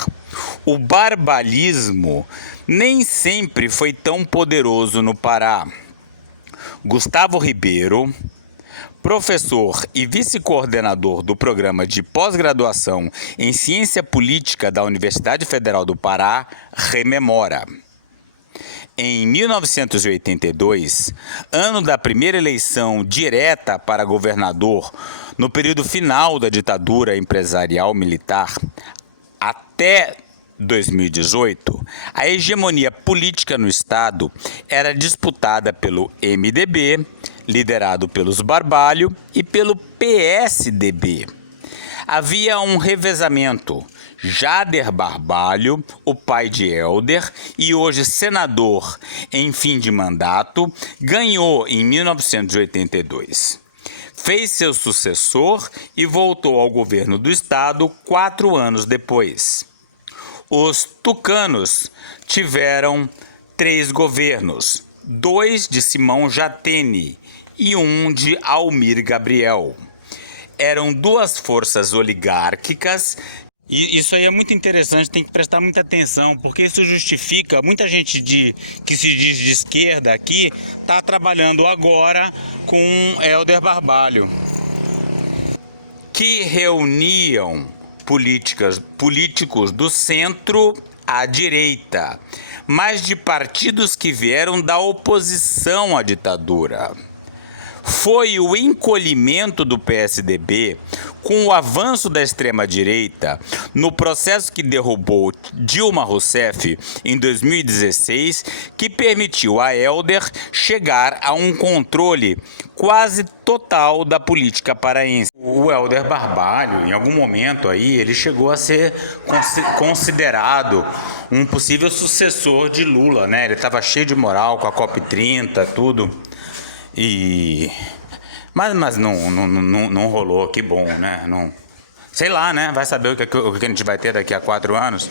o barbalismo nem sempre foi tão poderoso no Pará. Gustavo Ribeiro, professor e vice-coordenador do programa de pós-graduação em Ciência Política da Universidade Federal do Pará, rememora. Em 1982, ano da primeira eleição direta para governador, no período final da ditadura empresarial militar, até 2018, a hegemonia política no estado era disputada pelo MDB, liderado pelos Barbalho, e pelo PSDB. Havia um revezamento. Jader Barbalho, o pai de Helder e hoje senador em fim de mandato, ganhou em 1982. Fez seu sucessor e voltou ao governo do estado 4 anos depois. Os tucanos tiveram 3 governos, 2 de Simão Jatene e 1 de Almir Gabriel. eram duas forças oligárquicas. E isso aí é muito interessante, tem que prestar muita atenção, porque isso justifica, muita gente que se diz de esquerda aqui está trabalhando agora com Helder Barbalho, que reuniam políticos do centro à direita, mas de partidos que vieram da oposição à ditadura. Foi o encolhimento do PSDB com o avanço da extrema-direita no processo que derrubou Dilma Rousseff em 2016 que permitiu a Helder chegar a um controle quase total da política paraense. O Helder Barbalho, em algum momento aí, ele chegou a ser considerado um possível sucessor de Lula, né? Ele estava cheio de moral com a COP30, tudo. Mas não rolou, que bom, né? Não, sei lá, né? Vai saber o que a gente vai ter daqui a 4 anos.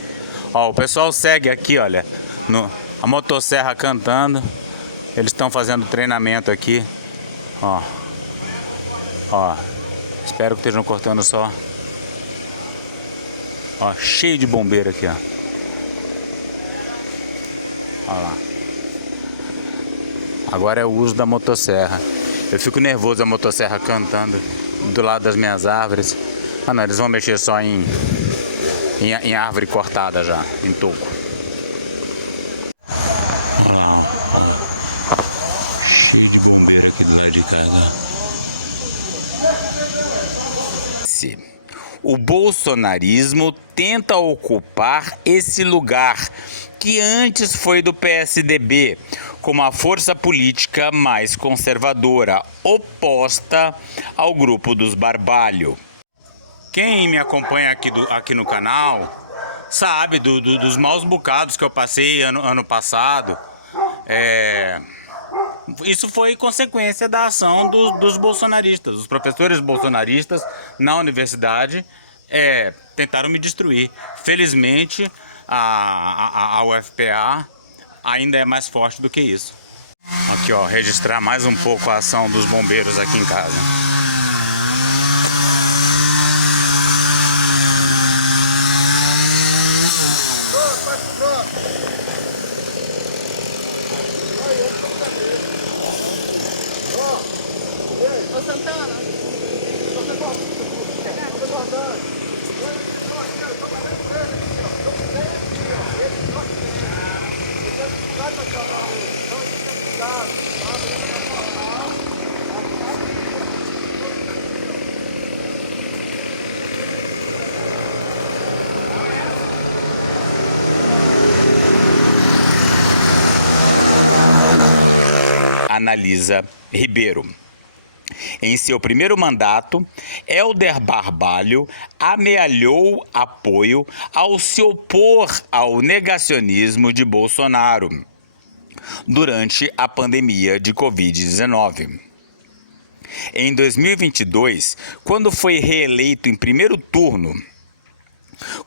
Ó, o pessoal segue aqui, olha, a motosserra cantando. Eles estão fazendo treinamento aqui. Ó, espero que estejam cortando só. Ó, cheio de bombeiro aqui, ó. Ó lá. Agora é o uso da motosserra. Eu fico nervoso a motosserra cantando do lado das minhas árvores. Ah não, eles vão mexer só em árvore cortada já, em toco. Olha lá. Cheio de bombeiro aqui do lado de casa. O bolsonarismo tenta ocupar esse lugar que antes foi do PSDB, como a força política mais conservadora, oposta ao grupo dos Barbalho. Quem me acompanha aqui no canal sabe dos maus bocados que eu passei ano passado. Isso foi consequência da ação dos bolsonaristas. Os professores bolsonaristas na universidade tentaram me destruir. Felizmente, a UFPA ainda é mais forte do que isso. Aqui, ó, registrar mais um pouco a ação dos bombeiros aqui em casa. Ô Santana, Analisa Ribeiro. Em seu primeiro mandato, Helder Barbalho amealhou apoio ao se opor ao negacionismo de Bolsonaro durante a pandemia de Covid-19. Em 2022, quando foi reeleito em primeiro turno,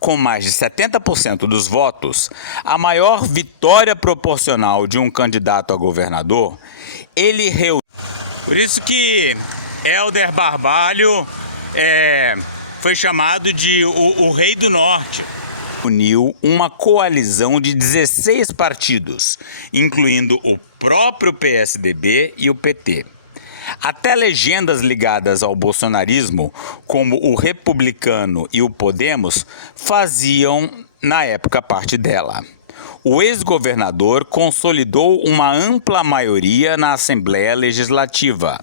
com mais de 70% dos votos, a maior vitória proporcional de um candidato a governador, ele reuniu. Por isso que Helder Barbalho foi chamado de o Rei do Norte. Uniu uma coalizão de 16 partidos, incluindo o próprio PSDB e o PT. Até legendas ligadas ao bolsonarismo, como o Republicano e o Podemos, faziam, na época, parte dela. O ex-governador consolidou uma ampla maioria na Assembleia Legislativa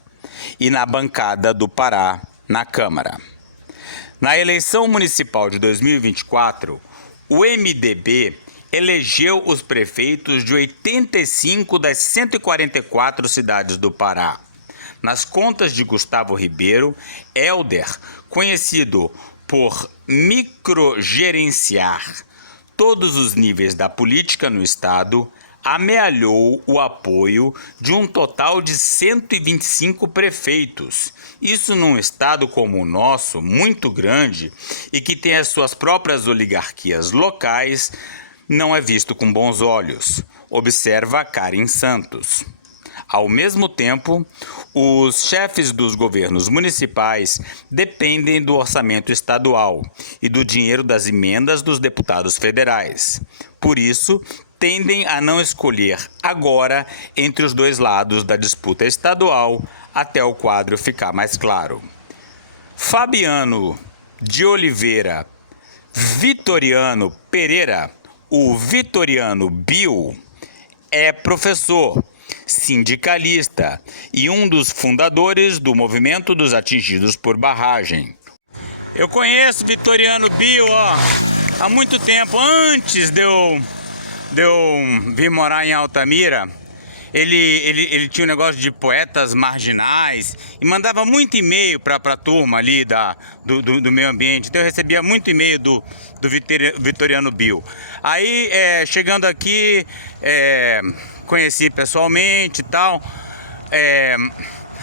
e na bancada do Pará, na Câmara. Na eleição municipal de 2024, o MDB elegeu os prefeitos de 85 das 144 cidades do Pará. Nas contas de Gustavo Ribeiro, Helder, conhecido por microgerenciar todos os níveis da política no estado, amealhou o apoio de um total de 125 prefeitos. Isso num estado como o nosso, muito grande, e que tem as suas próprias oligarquias locais, não é visto com bons olhos. Observa Karen Santos. Ao mesmo tempo, os chefes dos governos municipais dependem do orçamento estadual e do dinheiro das emendas dos deputados federais. Por isso, tendem a não escolher agora entre os dois lados da disputa estadual até o quadro ficar mais claro. Fabiano de Oliveira Vitoriano Pereira, o Vitoriano Bill, é professor, sindicalista e um dos fundadores do movimento dos atingidos por barragem. Eu conheço Vitoriano Bill há muito tempo, antes de eu vir morar em Altamira. Ele tinha um negócio de poetas marginais e mandava muito e-mail para a turma ali do meio ambiente. Então eu recebia muito e-mail do Vitoriano Bill. Aí, chegando aqui, conheci pessoalmente e tal,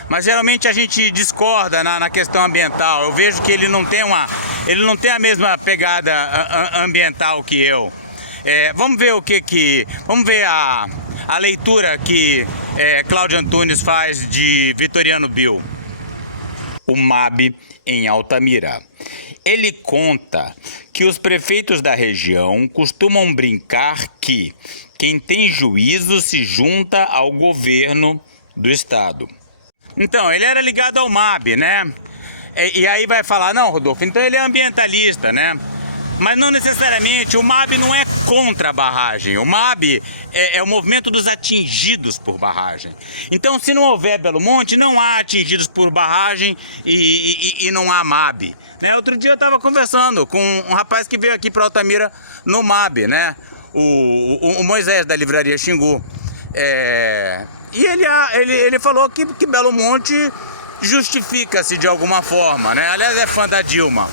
mas geralmente a gente discorda na questão ambiental. Eu vejo que ele não tem a mesma pegada ambiental que eu. Vamos ver vamos ver a leitura que Cláudio Antunes faz de Vitoriano Bill. O MAB em Altamira. Ele conta que os prefeitos da região costumam brincar que quem tem juízo se junta ao governo do estado. Então, ele era ligado ao MAB, né? E aí vai falar, não, Rodolfo, então ele é ambientalista, né? Mas não necessariamente, o MAB não é contra a barragem. O MAB é o movimento dos atingidos por barragem. Então, se não houver Belo Monte, não há atingidos por barragem e não há MAB. Né? Outro dia eu estava conversando com um rapaz que veio aqui para Altamira no MAB, né? O Moisés, da Livraria Xingu. E ele falou que Belo Monte justifica-se de alguma forma, né? Aliás, é fã da Dilma.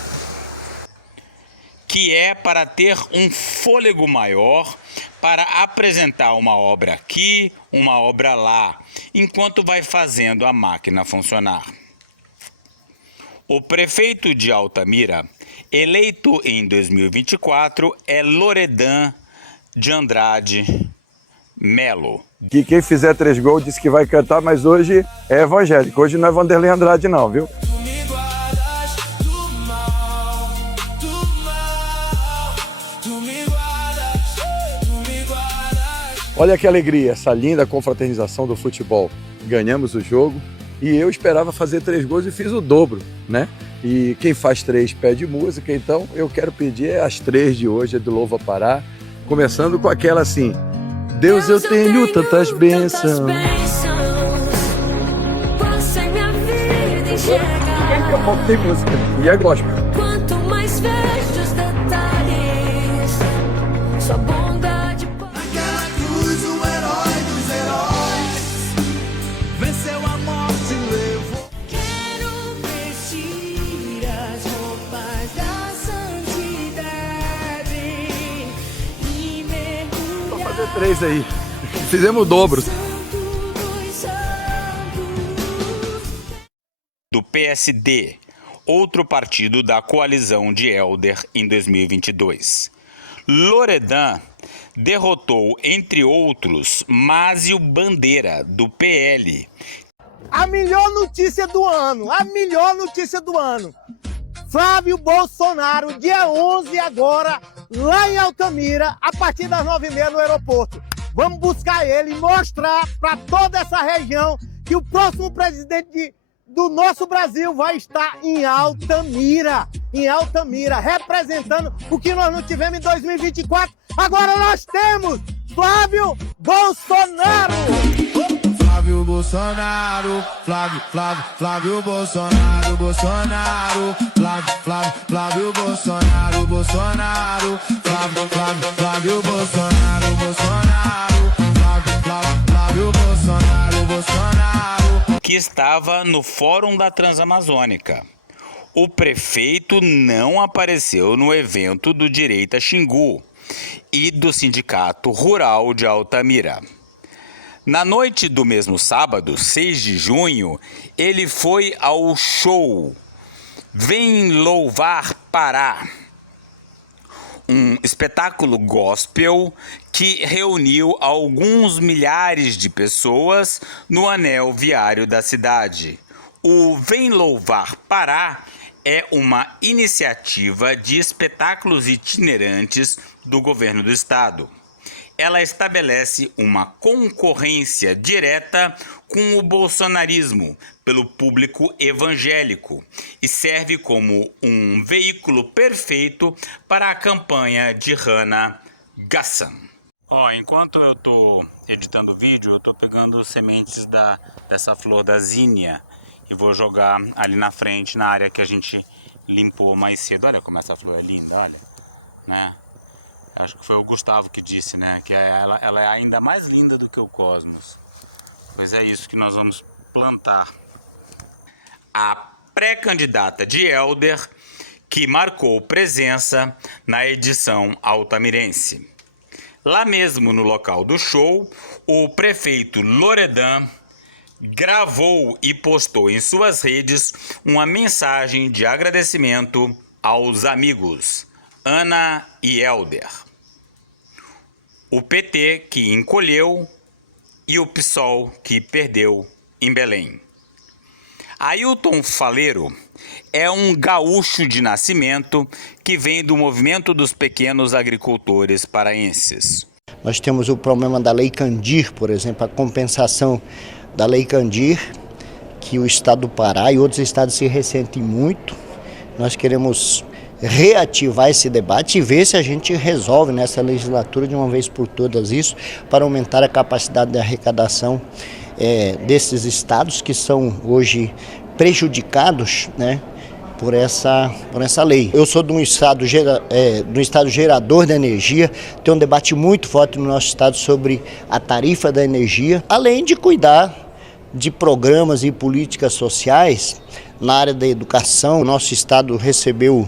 Que é para ter um fôlego maior para apresentar uma obra aqui, uma obra lá, enquanto vai fazendo a máquina funcionar. O prefeito de Altamira, eleito em 2024, é Loredan de Andrade Melo. Que quem fizer 3 gols disse que vai cantar, mas hoje é evangélico. Hoje não é Vanderlei Andrade não, viu? Olha que alegria, essa linda confraternização do futebol. Ganhamos o jogo e eu esperava fazer 3 gols e fiz o dobro, né? E quem faz 3 pede música, então eu quero pedir as 3 de hoje, é do Louva Pará, começando com aquela assim: Deus, eu tenho tantas bênçãos. Daqui a pouco tem música e é gospel. Quanto mais vejo os detalhes, sua bondade. Naquela cruz, o herói dos heróis venceu a morte e levou. Quero vestir as roupas da santidade e mergulhar. Vou fazer 3 aí. Fizemos o dobro. Do PSD, outro partido da coalizão de Helder em 2022. Loredan derrotou, entre outros, Másio Bandeira, do PL. A melhor notícia do ano, Flávio Bolsonaro, dia 11 agora, lá em Altamira, a partir das 9h30 no aeroporto. Vamos buscar ele e mostrar para toda essa região que o próximo presidente do nosso Brasil vai estar em Altamira, representando o que nós não tivemos em 2024. Agora nós temos Flávio Bolsonaro. Flávio Bolsonaro, Flávio Bolsonaro, Flávio Bolsonaro, Flávio Bolsonaro, Flávio Bolsonaro, que estava no Fórum da Transamazônica. O prefeito não apareceu no evento do Direita Xingu e do Sindicato Rural de Altamira. Na noite do mesmo sábado, 6 de junho, ele foi ao show Vem Louvar Pará. um espetáculo gospel que reuniu alguns milhares de pessoas no anel viário da cidade. O Vem Louvar Pará é uma iniciativa de espetáculos itinerantes do governo do estado. Ela estabelece uma concorrência direta com o bolsonarismo pelo público evangélico e serve como um veículo perfeito para a campanha de Rana Ghassan. Enquanto eu estou editando o vídeo, eu estou pegando sementes dessa flor da zinnia e vou jogar ali na frente, na área que a gente limpou mais cedo. Olha como essa flor é linda, olha, né? Acho que foi o Gustavo que disse, né, que ela é ainda mais linda do que o cosmos. Pois é isso que nós vamos plantar. A pré-candidata de Helder, que marcou presença na edição altamirense. Lá mesmo no local do show, o prefeito Loredan gravou e postou em suas redes uma mensagem de agradecimento aos amigos Ana e Helder. O PT que encolheu e o PSOL que perdeu em Belém. Ailton Faleiro é um gaúcho de nascimento que vem do movimento dos pequenos agricultores paraenses. Nós temos o problema da Lei Candir, por exemplo, a compensação da Lei Candir, que o estado do Pará e outros estados se ressentem muito. Nós queremos reativar esse debate e ver se a gente resolve nessa legislatura de uma vez por todas isso, para aumentar a capacidade de arrecadação desses estados que são hoje prejudicados, né, por essa lei. Eu sou de um estado gerador de energia, tem um debate muito forte no nosso estado sobre a tarifa da energia, além de cuidar de programas e políticas sociais na área da educação. O nosso estado recebeu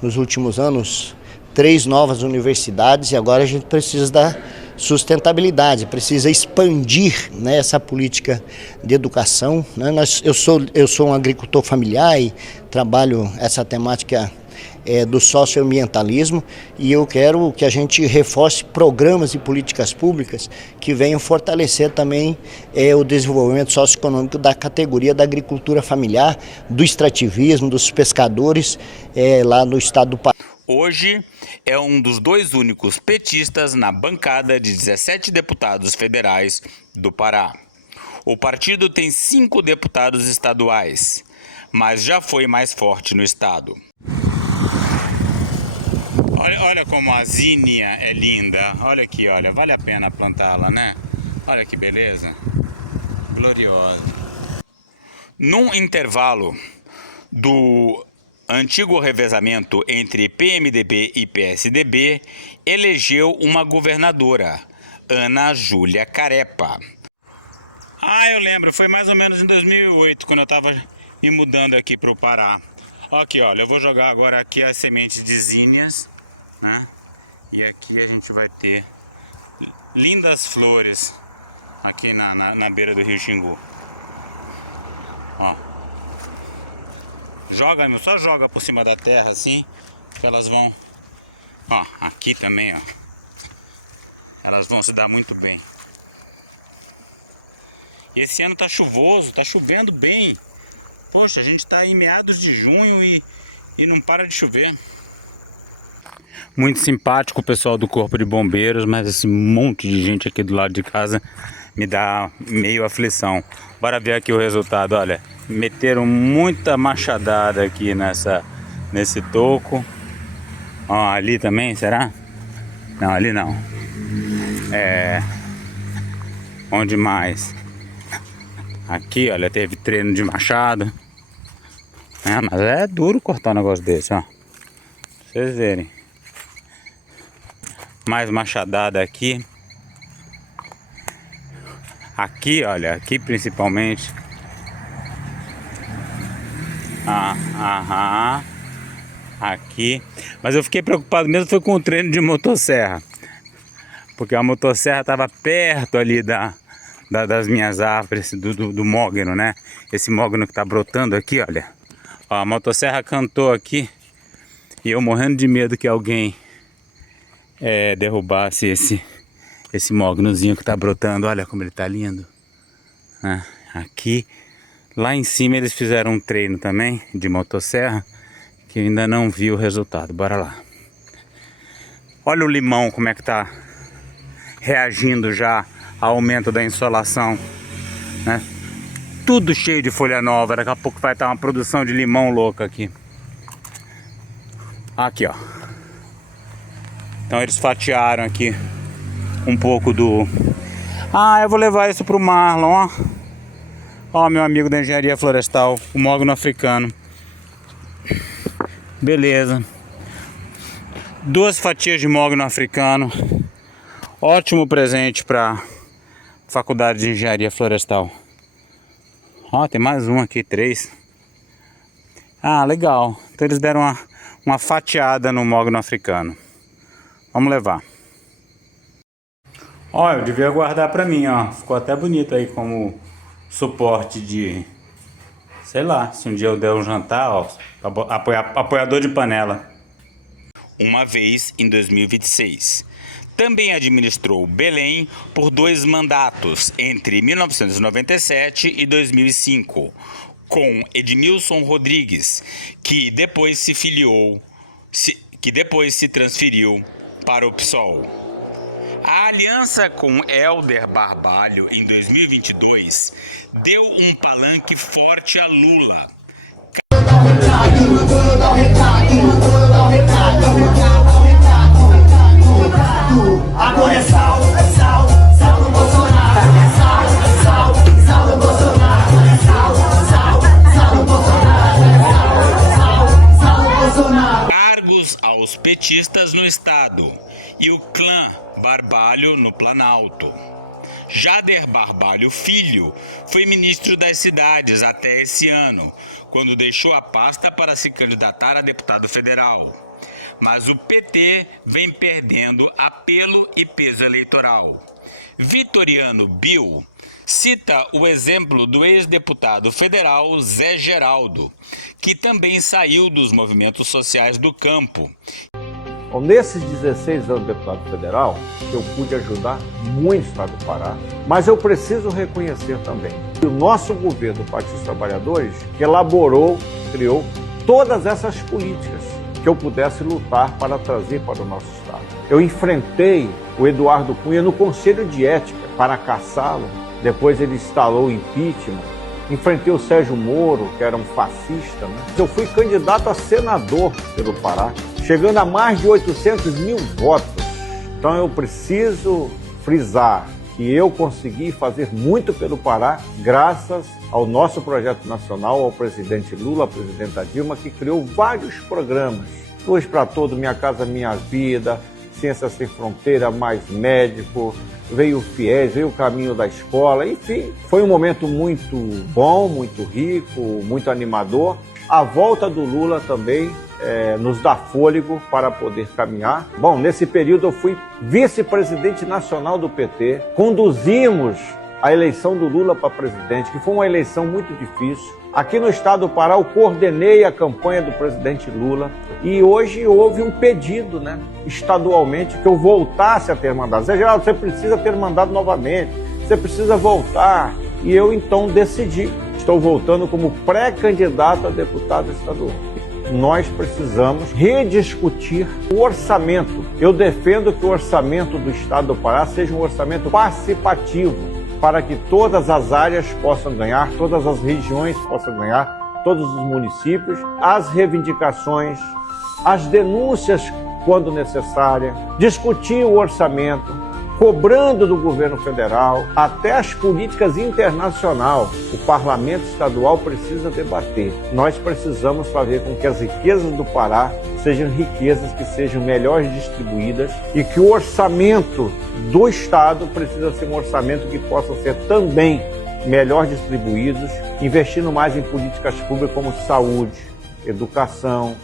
nos últimos anos 3 novas universidades e agora a gente precisa da sustentabilidade, precisa expandir, né, essa política de educação, né? Eu sou um agricultor familiar e trabalho essa temática do socioambientalismo e eu quero que a gente reforce programas e políticas públicas que venham fortalecer também o desenvolvimento socioeconômico da categoria da agricultura familiar, do extrativismo, dos pescadores lá no estado do Pará. Hoje é um dos 2 únicos petistas na bancada de 17 deputados federais do Pará. O partido tem 5 deputados estaduais, mas já foi mais forte no estado. Olha como a zinnia é linda. Olha aqui, olha, vale a pena plantá-la, né? Olha que beleza. Gloriosa. Num intervalo do antigo revezamento entre PMDB e PSDB, elegeu uma governadora, Ana Júlia Carepa. Eu lembro, foi mais ou menos em 2008, quando eu estava me mudando aqui para o Pará. Aqui, olha, eu vou jogar agora aqui as sementes de zinnias, né? E aqui a gente vai ter lindas flores aqui na beira do Rio Xingu. Ó. Joga, meu, só joga por cima da terra assim, que elas vão, ó, aqui também, ó, elas vão se dar muito bem. E esse ano tá chuvoso, tá chovendo bem. Poxa, a gente tá em meados de junho e não para de chover. Muito simpático o pessoal do Corpo de Bombeiros, mas esse monte de gente aqui do lado de casa me dá meio aflição. Bora ver aqui o resultado, olha. Meteram muita machadada aqui nesse toco. Ó, ali também, será? Não, ali não. Onde mais? Aqui, olha, teve treino de machado. Mas é duro cortar um negócio desse, ó. Pra vocês verem. Mais machadada aqui. Aqui, olha, aqui principalmente. Aqui. Mas eu fiquei preocupado mesmo foi com o treino de motosserra. Porque a motosserra estava perto ali das minhas árvores, do mogno, né? Esse mogno que está brotando aqui, olha. Ó, a motosserra cantou aqui. E eu morrendo de medo que alguém derrubasse esse mognozinho que tá brotando. Olha como ele tá lindo. Aqui, lá em cima eles fizeram um treino também de motosserra, que eu ainda não vi o resultado. Bora lá. Olha o limão como é que tá reagindo já ao aumento da insolação, né? Tudo cheio de folha nova. Daqui a pouco vai estar uma produção de limão louca aqui. Aqui, ó. Então eles fatiaram aqui um pouco do... eu vou levar isso pro Marlon, ó. Ó, meu amigo da engenharia florestal, o mogno africano. Beleza. 2 fatias de mogno africano. Ótimo presente para faculdade de engenharia florestal. Ó, tem mais um aqui, 3. Legal. Então eles deram uma fatiada no mogno africano. Vamos levar. Ó, eu devia guardar pra mim, ó. Ficou até bonito aí como suporte de... Sei lá, se um dia eu der um jantar, ó. Apoiador de panela. Uma vez em 2026. Também administrou Belém por 2 mandatos entre 1997 e 2005, com Edmilson Rodrigues, que depois se transferiu para o PSOL. A aliança com Helder Barbalho em 2022 deu um palanque forte a Lula. Agora é sal no Bolsonaro. Sal no Bolsonaro. Sal no Bolsonaro. Cargos aos petistas no estado e o clã Barbalho no Planalto. Jader Barbalho Filho foi ministro das cidades até esse ano, quando deixou a pasta para se candidatar a deputado federal. Mas o PT vem perdendo apelo e peso eleitoral. Vitoriano Bill cita o exemplo do ex-deputado federal Zé Geraldo, que também saiu dos movimentos sociais do campo. Bom, nesses 16 anos de deputado federal, eu pude ajudar muito o estado do Pará, mas eu preciso reconhecer também que o nosso governo do Partido dos Trabalhadores elaborou, criou todas essas políticas que eu pudesse lutar para trazer para o nosso estado. Eu enfrentei o Eduardo Cunha no Conselho de Ética para caçá-lo, depois ele instalou o impeachment. Enfrentei o Sérgio Moro, que era um fascista, né? Eu fui candidato a senador pelo Pará, chegando a mais de 800 mil votos. Então eu preciso frisar que eu consegui fazer muito pelo Pará, graças ao nosso projeto nacional, ao presidente Lula, à presidenta Dilma, que criou vários programas. Luz para Todo, Minha Casa Minha Vida, Ciência Sem Fronteira, Mais Médico, veio o FIES, veio o Caminho da Escola, enfim. Foi um momento muito bom, muito rico, muito animador. A volta do Lula também nos dá fôlego para poder caminhar. Bom, nesse período eu fui vice-presidente nacional do PT, conduzimos a eleição do Lula para presidente, que foi uma eleição muito difícil. Aqui no estado do Pará eu coordenei a campanha do presidente Lula e hoje houve um pedido, né, estadualmente, que eu voltasse a ter mandato. Zé Geraldo, você precisa ter mandado novamente, você precisa voltar. E eu então decidi, estou voltando como pré-candidato a deputado estadual. Nós precisamos rediscutir o orçamento. Eu defendo que o orçamento do estado do Pará seja um orçamento participativo, para que todas as áreas possam ganhar, todas as regiões possam ganhar, todos os municípios, as reivindicações, as denúncias quando necessária, discutir o orçamento, cobrando do governo federal, até as políticas internacionais. O parlamento estadual precisa debater. Nós precisamos fazer com que as riquezas do Pará sejam riquezas que sejam melhores distribuídas e que o orçamento do estado precisa ser um orçamento que possa ser também melhor distribuídos, investindo mais em políticas públicas como saúde, educação,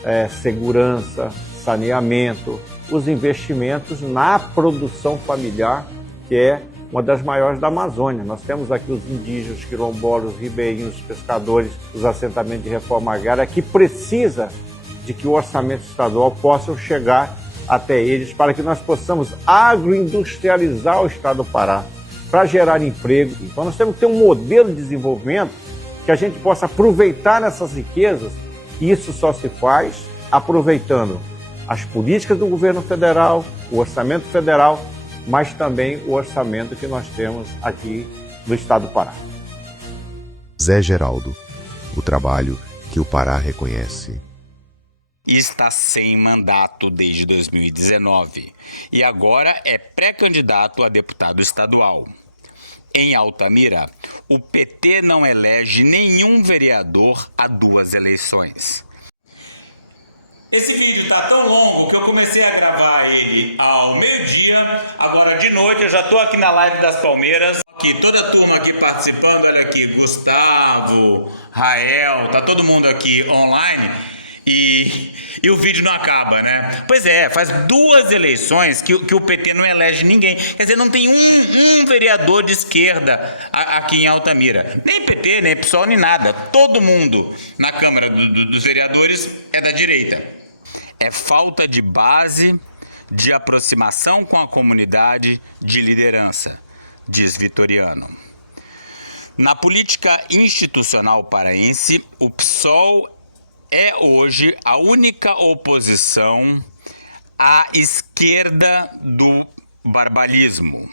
segurança, saneamento, os investimentos na produção familiar, que é uma das maiores da Amazônia. Nós temos aqui os indígenas, os quilombolas, os ribeirinhos, os pescadores, os assentamentos de reforma agrária, que precisa de que o orçamento estadual possa chegar até eles, para que nós possamos agroindustrializar o estado do Pará, para gerar emprego. Então nós temos que ter um modelo de desenvolvimento que a gente possa aproveitar essas riquezas, e isso só se faz aproveitando as políticas do governo federal, o orçamento federal, mas também o orçamento que nós temos aqui no estado do Pará. Zé Geraldo, o trabalho que o Pará reconhece. Está sem mandato desde 2019 e agora é pré-candidato a deputado estadual. Em Altamira, o PT não elege nenhum vereador há 2 eleições. Esse vídeo tá tão longo que eu comecei a gravar ele ao meio-dia, agora de noite eu já tô aqui na live das Palmeiras. Aqui, toda a turma aqui participando, olha aqui, Gustavo, Rael, tá todo mundo aqui online e o vídeo não acaba, né? Pois é, faz 2 eleições que o PT não elege ninguém, quer dizer, não tem um vereador de esquerda aqui em Altamira, nem PT, nem PSOL, nem nada, todo mundo na Câmara dos Vereadores é da direita. É falta de base, de aproximação com a comunidade, de liderança, diz Vitoriano. Na política institucional paraense, o PSOL é hoje a única oposição à esquerda do barbalismo.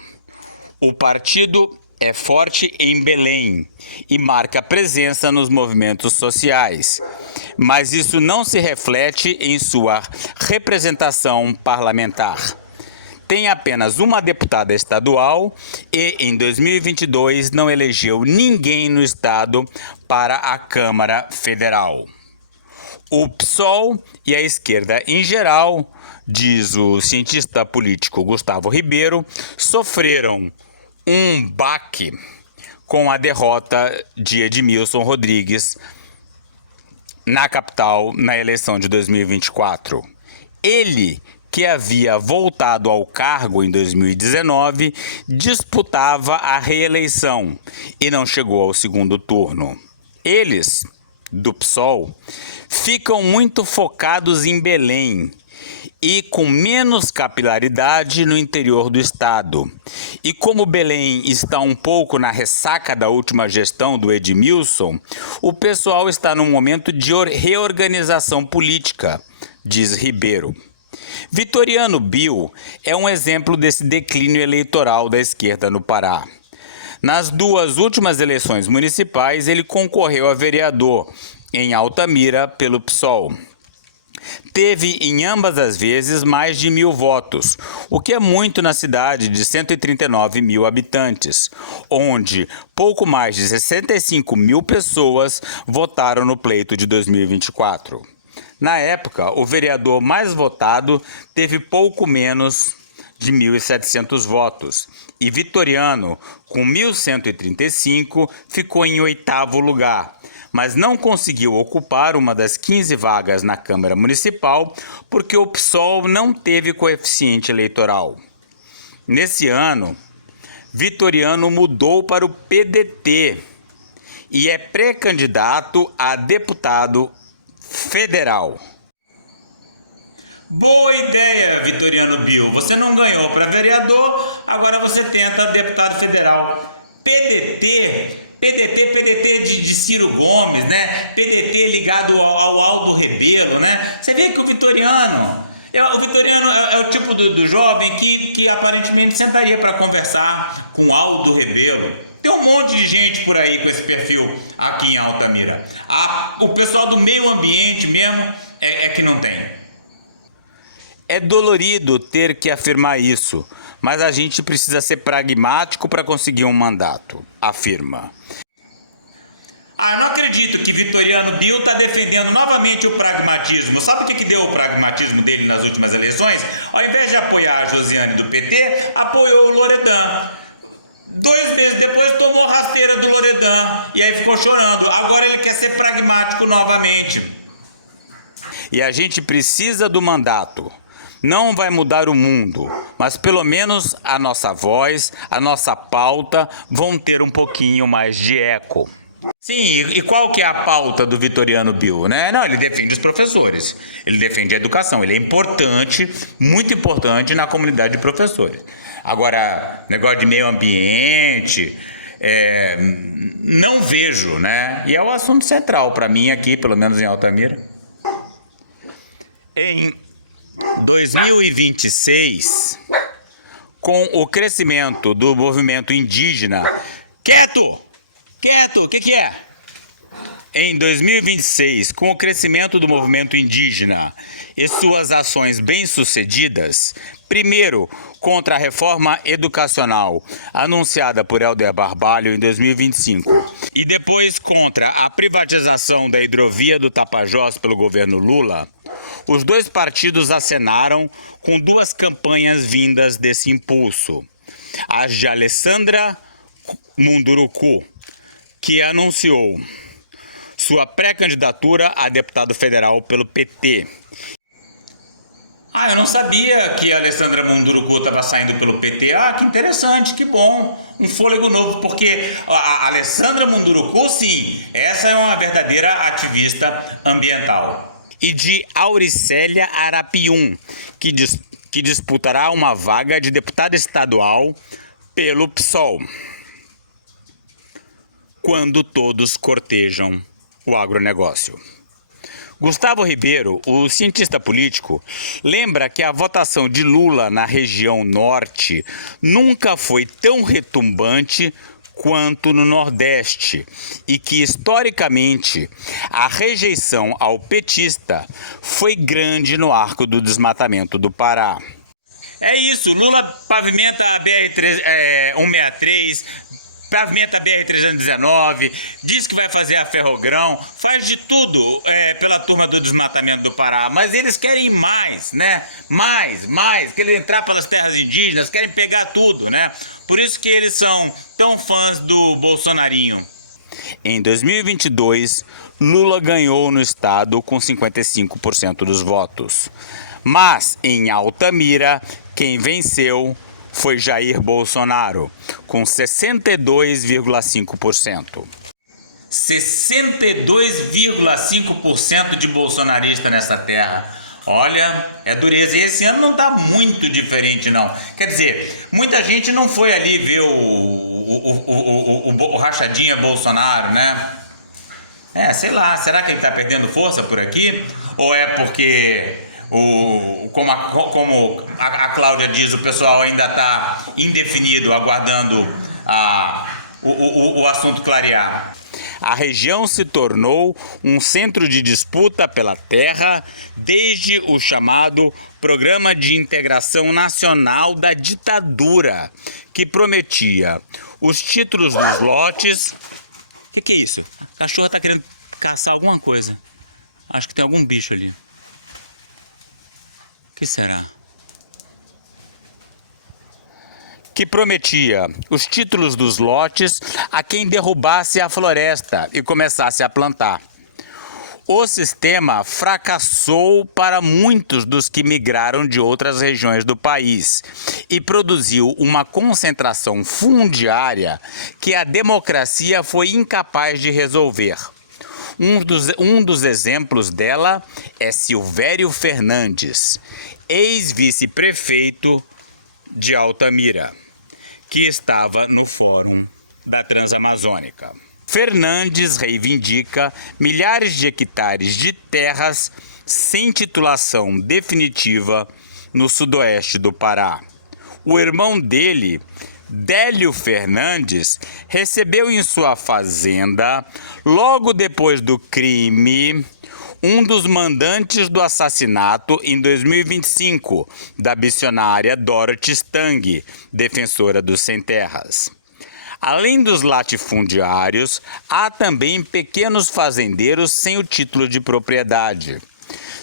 O partido é forte em Belém e marca presença nos movimentos sociais, mas isso não se reflete em sua representação parlamentar. Tem apenas uma deputada estadual e, em 2022, não elegeu ninguém no estado para a Câmara Federal. O PSOL e a esquerda em geral, diz o cientista político Gustavo Ribeiro, sofreram um baque com a derrota de Edmilson Rodrigues na capital na eleição de 2024. Ele, que havia voltado ao cargo em 2019, disputava a reeleição e não chegou ao segundo turno. Eles, do PSOL, ficam muito focados em Belém e com menos capilaridade no interior do estado. E como Belém está um pouco na ressaca da última gestão do Edmilson, o pessoal está num momento de reorganização política, diz Ribeiro. Vitoriano Bill é um exemplo desse declínio eleitoral da esquerda no Pará. Nas 2 últimas eleições municipais, ele concorreu a vereador em Altamira pelo PSOL. Teve em ambas as vezes mais de 1.000 votos, o que é muito na cidade de 139 mil habitantes, onde pouco mais de 65 mil pessoas votaram no pleito de 2024. Na época, o vereador mais votado teve pouco menos de 1.700 votos e Vitoriano, com 1.135, ficou em 8º lugar, mas não conseguiu ocupar uma das 15 vagas na Câmara Municipal porque o PSOL não teve coeficiente eleitoral. Nesse ano, Vitoriano mudou para o PDT e é pré-candidato a deputado federal. Boa ideia, Vitoriano Bill. Você não ganhou para vereador, agora você tenta deputado federal. PDT de Ciro Gomes, né? PDT ligado ao Aldo Rebelo, né? Você vê que o Vitoriano é o tipo do jovem que aparentemente sentaria para conversar com Aldo Rebelo. Tem um monte de gente por aí com esse perfil aqui em Altamira. O pessoal do meio ambiente mesmo é que não tem. É dolorido ter que afirmar isso, mas a gente precisa ser pragmático para conseguir um mandato, afirma. Eu não acredito que Vitoriano Bill está defendendo novamente o pragmatismo. Sabe o que deu o pragmatismo dele nas últimas eleições? Ao invés de apoiar a Josiane do PT, apoiou o Loredan. 2 meses depois tomou rasteira do Loredan e aí ficou chorando. Agora ele quer ser pragmático novamente. E a gente precisa do mandato. Não vai mudar o mundo, mas pelo menos a nossa voz, a nossa pauta vão ter um pouquinho mais de eco. Sim, e qual que é a pauta do Vitoriano Bill, né? Não, ele defende os professores, ele defende a educação, ele é importante, muito importante na comunidade de professores. Agora, negócio de meio ambiente, não vejo, né? E é o assunto central para mim aqui, pelo menos em Altamira. Em 2026, com o crescimento do movimento indígena... Quieto! O que é? Em 2026, com o crescimento do movimento indígena e suas ações bem-sucedidas, primeiro contra a reforma educacional anunciada por Helder Barbalho em 2025 e depois contra a privatização da hidrovia do Tapajós pelo governo Lula, os dois partidos acenaram com duas campanhas vindas desse impulso. As de Alessandra Munduruku, que anunciou sua pré-candidatura a deputado federal pelo PT. Eu não sabia que a Alessandra Munduruku estava saindo pelo PT. Que interessante, que bom. Um fôlego novo, porque a Alessandra Munduruku, sim, essa é uma verdadeira ativista ambiental. E de Auricélia Arapium, que disputará uma vaga de deputada estadual pelo PSOL. Quando todos cortejam o agronegócio. Gustavo Ribeiro, o cientista político, lembra que a votação de Lula na região norte nunca foi tão retumbante quanto no Nordeste e que, historicamente, a rejeição ao petista foi grande no arco do desmatamento do Pará. É isso, Lula pavimenta a BR-163, pavimenta a BR-319, diz que vai fazer a Ferrogrão, faz de tudo pela turma do desmatamento do Pará, mas eles querem mais, né? Mais, querem entrar pelas terras indígenas, querem pegar tudo, né? Por isso que eles são tão fãs do Bolsonarinho. Em 2022, Lula ganhou no estado com 55% dos votos. Mas, em Altamira, quem venceu foi Jair Bolsonaro, com 62,5%. 62,5% de bolsonarista nessa terra. Olha, é dureza. E esse ano não está muito diferente, não. Quer dizer, muita gente não foi ali ver o rachadinha Bolsonaro, né? Sei lá, será que ele está perdendo força por aqui? Ou é porque... Como a Cláudia diz, o pessoal ainda está indefinido, aguardando o assunto clarear. A região se tornou um centro de disputa pela terra desde o chamado Programa de Integração Nacional da Ditadura, que prometia os títulos dos lotes... O que é isso? O cachorro está querendo caçar alguma coisa. Acho que tem algum bicho ali. O que será? Que prometia os títulos dos lotes a quem derrubasse a floresta e começasse a plantar. O sistema fracassou para muitos dos que migraram de outras regiões do país e produziu uma concentração fundiária que a democracia foi incapaz de resolver. Um dos exemplos dela é Silvério Fernandes, ex-vice-prefeito de Altamira, que estava no Fórum da Transamazônica. Fernandes reivindica milhares de hectares de terras sem titulação definitiva no sudoeste do Pará. O irmão dele, Délio Fernandes, recebeu em sua fazenda, logo depois do crime, um dos mandantes do assassinato em 2025 da missionária Dorothy Stang, defensora dos sem terras. Além dos latifundiários, há também pequenos fazendeiros sem o título de propriedade.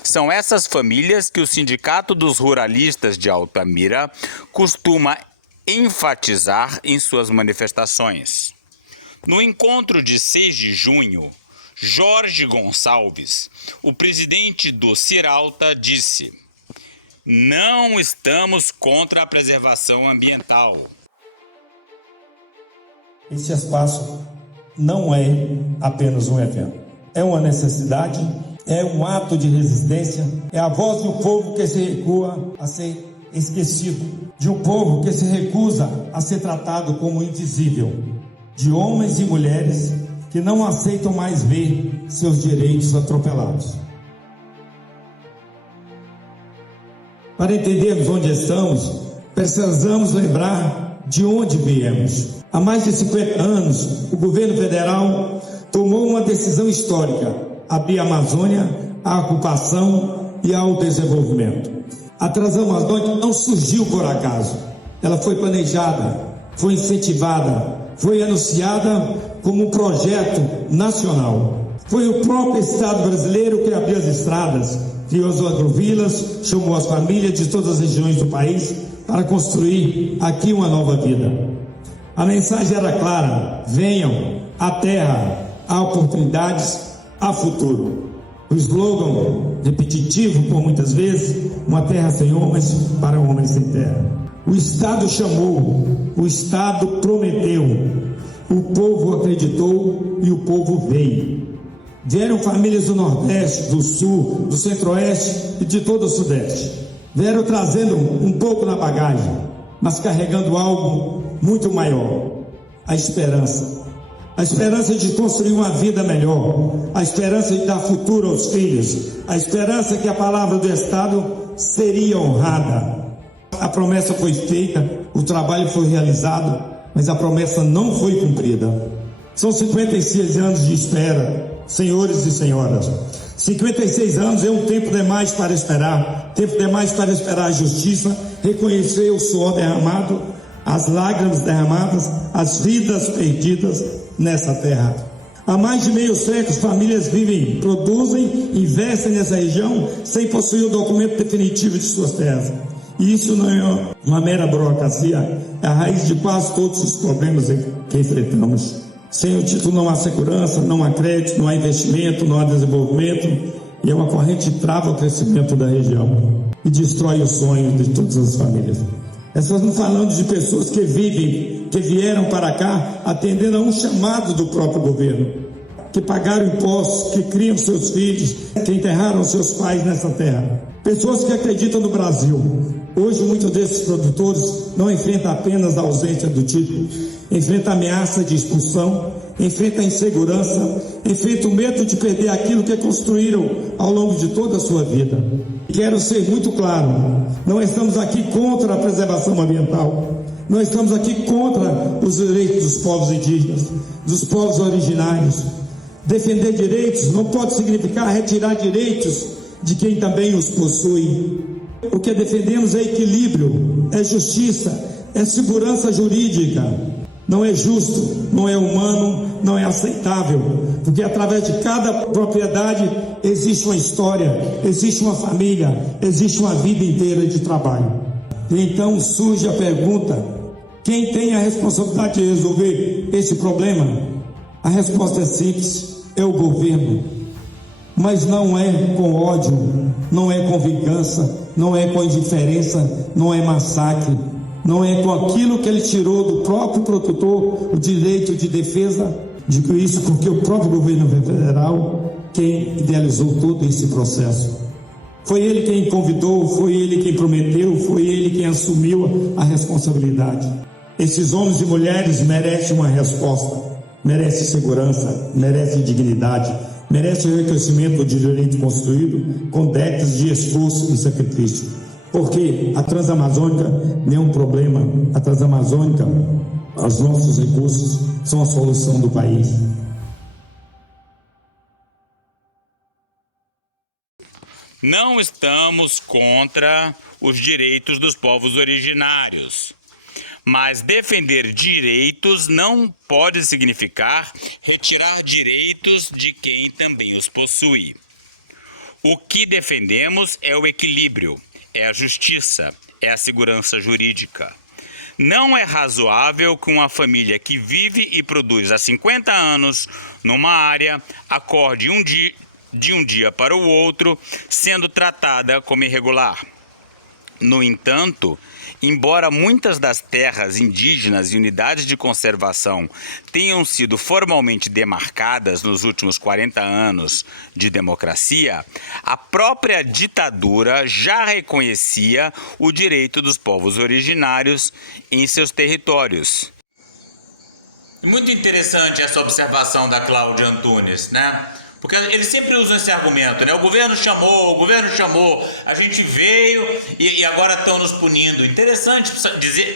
São essas famílias que o Sindicato dos Ruralistas de Altamira costuma enfatizar em suas manifestações. No encontro de 6 de junho, Jorge Gonçalves, o presidente do Ciralta, disse: "Não estamos contra a preservação ambiental." Esse espaço não é apenas um evento. É uma necessidade, é um ato de resistência, é a voz de um povo que se recua a ser esquecido, de um povo que se recusa a ser tratado como invisível, de homens e mulheres que não aceitam mais ver seus direitos atropelados. Para entendermos onde estamos, precisamos lembrar de onde viemos. Há mais de 50 anos, o governo federal tomou uma decisão histórica: abrir a Amazônia à ocupação e ao desenvolvimento. A Transamazônica não surgiu por acaso. Ela foi planejada, foi incentivada, foi anunciada como um projeto nacional. Foi o próprio Estado brasileiro que abriu as estradas, criou as agrovilas, chamou as famílias de todas as regiões do país para construir aqui uma nova vida. A mensagem era clara: venham, à terra, há oportunidades, há futuro. O slogan, repetitivo por muitas vezes: uma terra sem homens para homens sem terra. O Estado chamou, o Estado prometeu, o povo acreditou e o povo veio. Vieram famílias do Nordeste, do Sul, do Centro-Oeste e de todo o Sudeste. Vieram trazendo um pouco na bagagem, mas carregando algo muito maior: a esperança. A esperança de construir uma vida melhor, a esperança de dar futuro aos filhos, a esperança que a palavra do Estado seria honrada. A promessa foi feita, o trabalho foi realizado, mas a promessa não foi cumprida. São 56 anos de espera, senhores e senhoras. 56 anos é um tempo demais para esperar, tempo demais para esperar a justiça, reconhecer o suor derramado, as lágrimas derramadas, as vidas perdidas nessa terra. Há mais de meio século, famílias vivem, produzem, investem nessa região sem possuir o documento definitivo de suas terras. E isso não é uma mera burocracia, é a raiz de quase todos os problemas que enfrentamos. Sem o título não há segurança, não há crédito, não há investimento, não há desenvolvimento, e é uma corrente que trava o crescimento da região e destrói os sonhos de todas as famílias. Estamos falando de pessoas que vivem, que vieram para cá atendendo a um chamado do próprio governo, que pagaram impostos, que criam seus filhos, que enterraram seus pais nessa terra. Pessoas que acreditam no Brasil. Hoje, muitos desses produtores não enfrentam apenas a ausência do título, enfrentam a ameaça de expulsão, enfrentam a insegurança, enfrentam o medo de perder aquilo que construíram ao longo de toda a sua vida. Quero ser muito claro: não estamos aqui contra a preservação ambiental, não estamos aqui contra os direitos dos povos indígenas, dos povos originários. Defender direitos não pode significar retirar direitos de quem também os possui. O que defendemos é equilíbrio, é justiça, é segurança jurídica. Não é justo, não é humano, não é aceitável, porque através de cada propriedade existe uma história, existe uma família, existe uma vida inteira de trabalho. E então surge a pergunta: quem tem a responsabilidade de resolver esse problema? A resposta é simples: é o governo. Mas não é com ódio, não é com vingança, não é com indiferença, não é massacre, não é com aquilo que ele tirou do próprio produtor, o direito de defesa. Digo isso porque o próprio governo federal quem idealizou todo esse processo. Foi ele quem convidou, foi ele quem prometeu, foi ele quem assumiu a responsabilidade. Esses homens e mulheres merecem uma resposta, merecem segurança, merecem dignidade, merece o reconhecimento do direito construído com décadas de esforço e sacrifício. Porque a Transamazônica não é um problema, a Transamazônica, os nossos recursos são a solução do país. Não estamos contra os direitos dos povos originários. Mas defender direitos não pode significar retirar direitos de quem também os possui. O que defendemos é o equilíbrio, é a justiça, é a segurança jurídica. Não é razoável que uma família que vive e produz há 50 anos numa área acorde de um dia para o outro sendo tratada como irregular. No entanto, Embora muitas das terras indígenas e unidades de conservação tenham sido formalmente demarcadas nos últimos 40 anos de democracia, a própria ditadura já reconhecia o direito dos povos originários em seus territórios. Muito interessante essa observação da Cláudia Antunes, né? Porque eles sempre usam esse argumento, né? O governo chamou, a gente veio e agora estão nos punindo. Interessante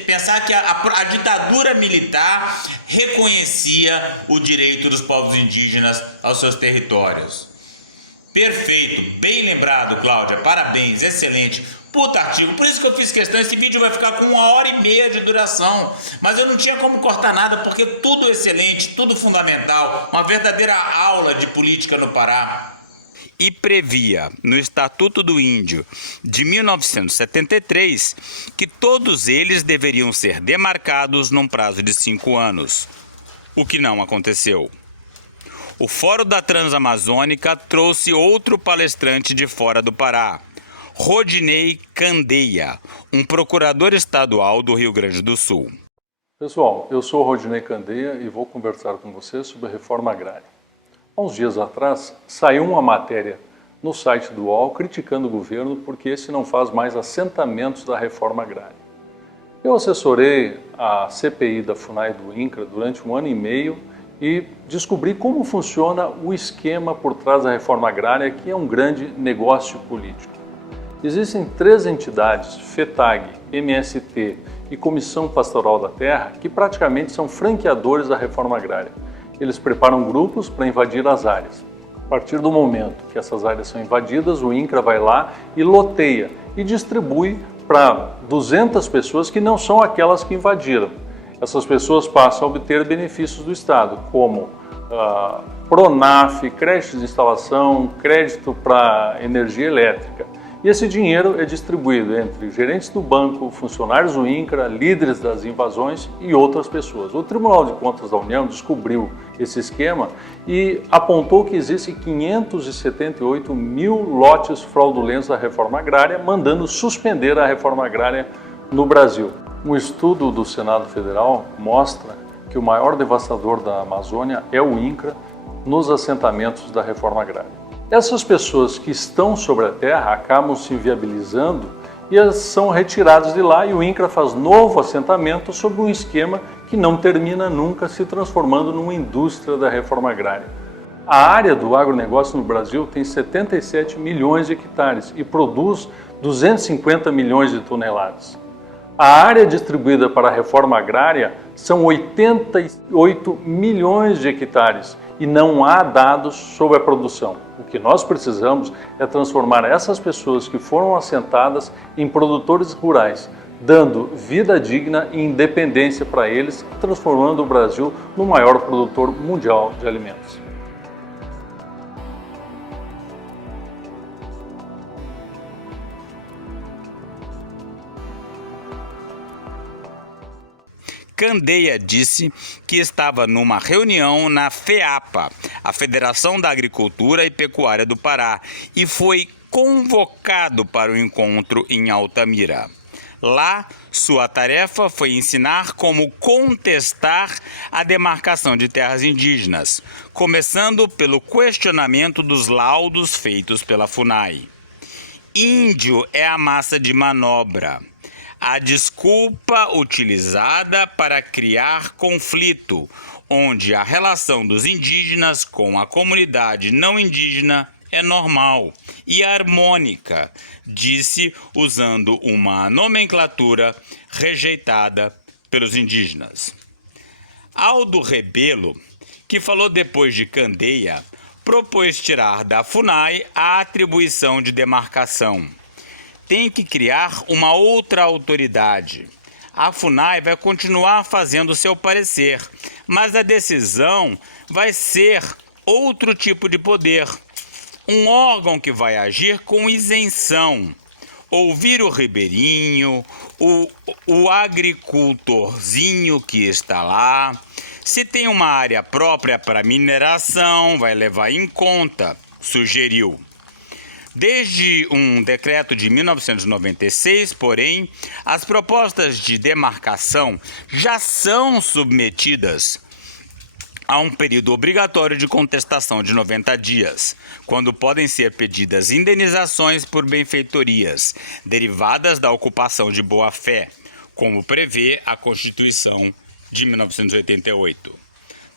pensar que a ditadura militar reconhecia o direito dos povos indígenas aos seus territórios. Perfeito, bem lembrado, Cláudia, parabéns, excelente. Puta artigo, por isso que eu fiz questão, esse vídeo vai ficar com 1h30 de duração, mas eu não tinha como cortar nada, porque tudo excelente, tudo fundamental, uma verdadeira aula de política no Pará. E previa, no Estatuto do Índio de 1973, que todos eles deveriam ser demarcados num prazo de 5 anos, o que não aconteceu. O Fórum da Transamazônica trouxe outro palestrante de fora do Pará, Rodinei Candeia, um procurador estadual do Rio Grande do Sul. Pessoal, eu sou Rodinei Candeia e vou conversar com vocês sobre a reforma agrária. Há uns dias atrás, saiu uma matéria no site do UOL criticando o governo porque esse não faz mais assentamentos da reforma agrária. Eu assessorei a CPI da FUNAI e do INCRA durante 1 ano e meio e descobri como funciona o esquema por trás da reforma agrária, que é um grande negócio político. Existem 3 entidades, FETAG, MST e Comissão Pastoral da Terra, que praticamente são franqueadores da reforma agrária. Eles preparam grupos para invadir as áreas. A partir do momento que essas áreas são invadidas, o INCRA vai lá e loteia e distribui para 200 pessoas que não são aquelas que invadiram. Essas pessoas passam a obter benefícios do Estado, como PRONAF, crédito de instalação, crédito para energia elétrica. E esse dinheiro é distribuído entre gerentes do banco, funcionários do INCRA, líderes das invasões e outras pessoas. O Tribunal de Contas da União descobriu esse esquema e apontou que existem 578 mil lotes fraudulentos da reforma agrária, mandando suspender a reforma agrária no Brasil. Um estudo do Senado Federal mostra que o maior devastador da Amazônia é o INCRA nos assentamentos da reforma agrária. Essas pessoas que estão sobre a terra acabam se inviabilizando e elas são retiradas de lá e o INCRA faz novo assentamento sob um esquema que não termina nunca, se transformando numa indústria da reforma agrária. A área do agronegócio no Brasil tem 77 milhões de hectares e produz 250 milhões de toneladas. A área distribuída para a reforma agrária são 88 milhões de hectares e não há dados sobre a produção. O que nós precisamos é transformar essas pessoas que foram assentadas em produtores rurais, dando vida digna e independência para eles, transformando o Brasil no maior produtor mundial de alimentos. Candeia disse que estava numa reunião na FEAPA, a Federação da Agricultura e Pecuária do Pará, e foi convocado para o encontro em Altamira. Lá, sua tarefa foi ensinar como contestar a demarcação de terras indígenas, começando pelo questionamento dos laudos feitos pela FUNAI. Índio é a massa de manobra, a desculpa utilizada para criar conflito, onde a relação dos indígenas com a comunidade não indígena é normal e harmônica, disse usando uma nomenclatura rejeitada pelos indígenas. Aldo Rebelo, que falou depois de Candeia, propôs tirar da FUNAI a atribuição de demarcação. Tem que criar uma outra autoridade. A FUNAI vai continuar fazendo seu parecer, mas a decisão vai ser outro tipo de poder. Um órgão que vai agir com isenção. Ouvir o ribeirinho, o agricultorzinho que está lá. Se tem uma área própria para mineração, vai levar em conta, sugeriu. Desde um decreto de 1996, porém, as propostas de demarcação já são submetidas a um período obrigatório de contestação de 90 dias, quando podem ser pedidas indenizações por benfeitorias derivadas da ocupação de boa-fé, como prevê a Constituição de 1988.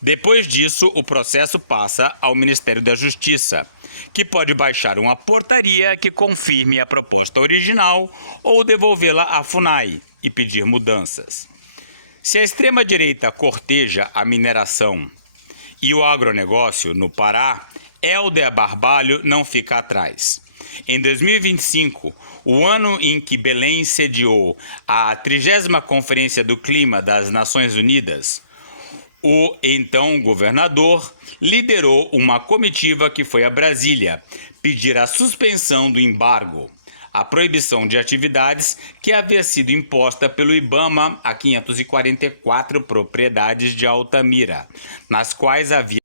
Depois disso, o processo passa ao Ministério da Justiça, que pode baixar uma portaria que confirme a proposta original ou devolvê-la à FUNAI e pedir mudanças. Se a extrema-direita corteja a mineração e o agronegócio no Pará, Helder Barbalho não fica atrás. Em 2025, o ano em que Belém sediou a 30ª Conferência do Clima das Nações Unidas, o então governador liderou uma comitiva que foi a Brasília pedir a suspensão do embargo, a proibição de atividades que havia sido imposta pelo IBAMA a 544 propriedades de Altamira, nas quais havia...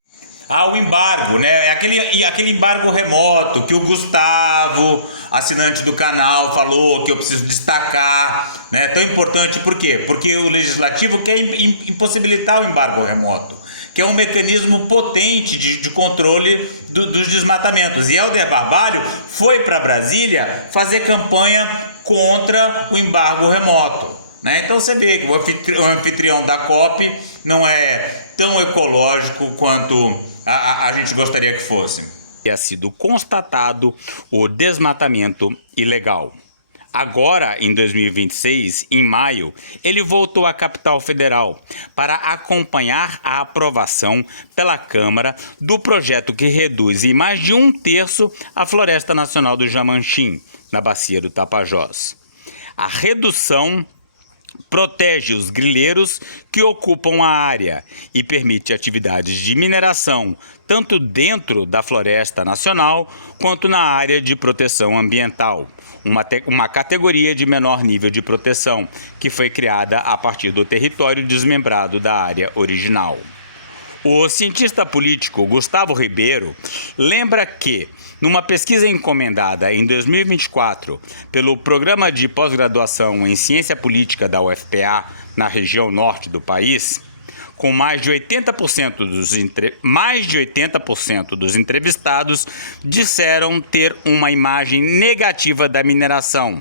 o embargo, né? Aquele embargo remoto que o Gustavo, assinante do canal, falou, que eu preciso destacar, né? Tão importante, por quê? Porque o Legislativo quer impossibilitar o embargo remoto, que é um mecanismo potente de controle dos desmatamentos. E Helder Barbalho foi para Brasília fazer campanha contra o embargo remoto, né? Então você vê que o anfitrião da COP não é tão ecológico quanto a gente gostaria que fosse. Tinha sido constatado o desmatamento ilegal. Agora, em 2026, em maio, ele voltou à capital federal para acompanhar a aprovação pela Câmara do projeto que reduz em mais de 1/3 a Floresta Nacional do Jamanchim, na bacia do Tapajós. A redução protege os grileiros que ocupam a área e permite atividades de mineração, tanto dentro da Floresta Nacional quanto na área de proteção ambiental, uma categoria de menor nível de proteção, que foi criada a partir do território desmembrado da área original. O cientista político Gustavo Ribeiro lembra que, numa pesquisa encomendada em 2024 pelo Programa de Pós-Graduação em Ciência Política da UFPA, na região norte do país, com mais de 80% dos entrevistados disseram ter uma imagem negativa da mineração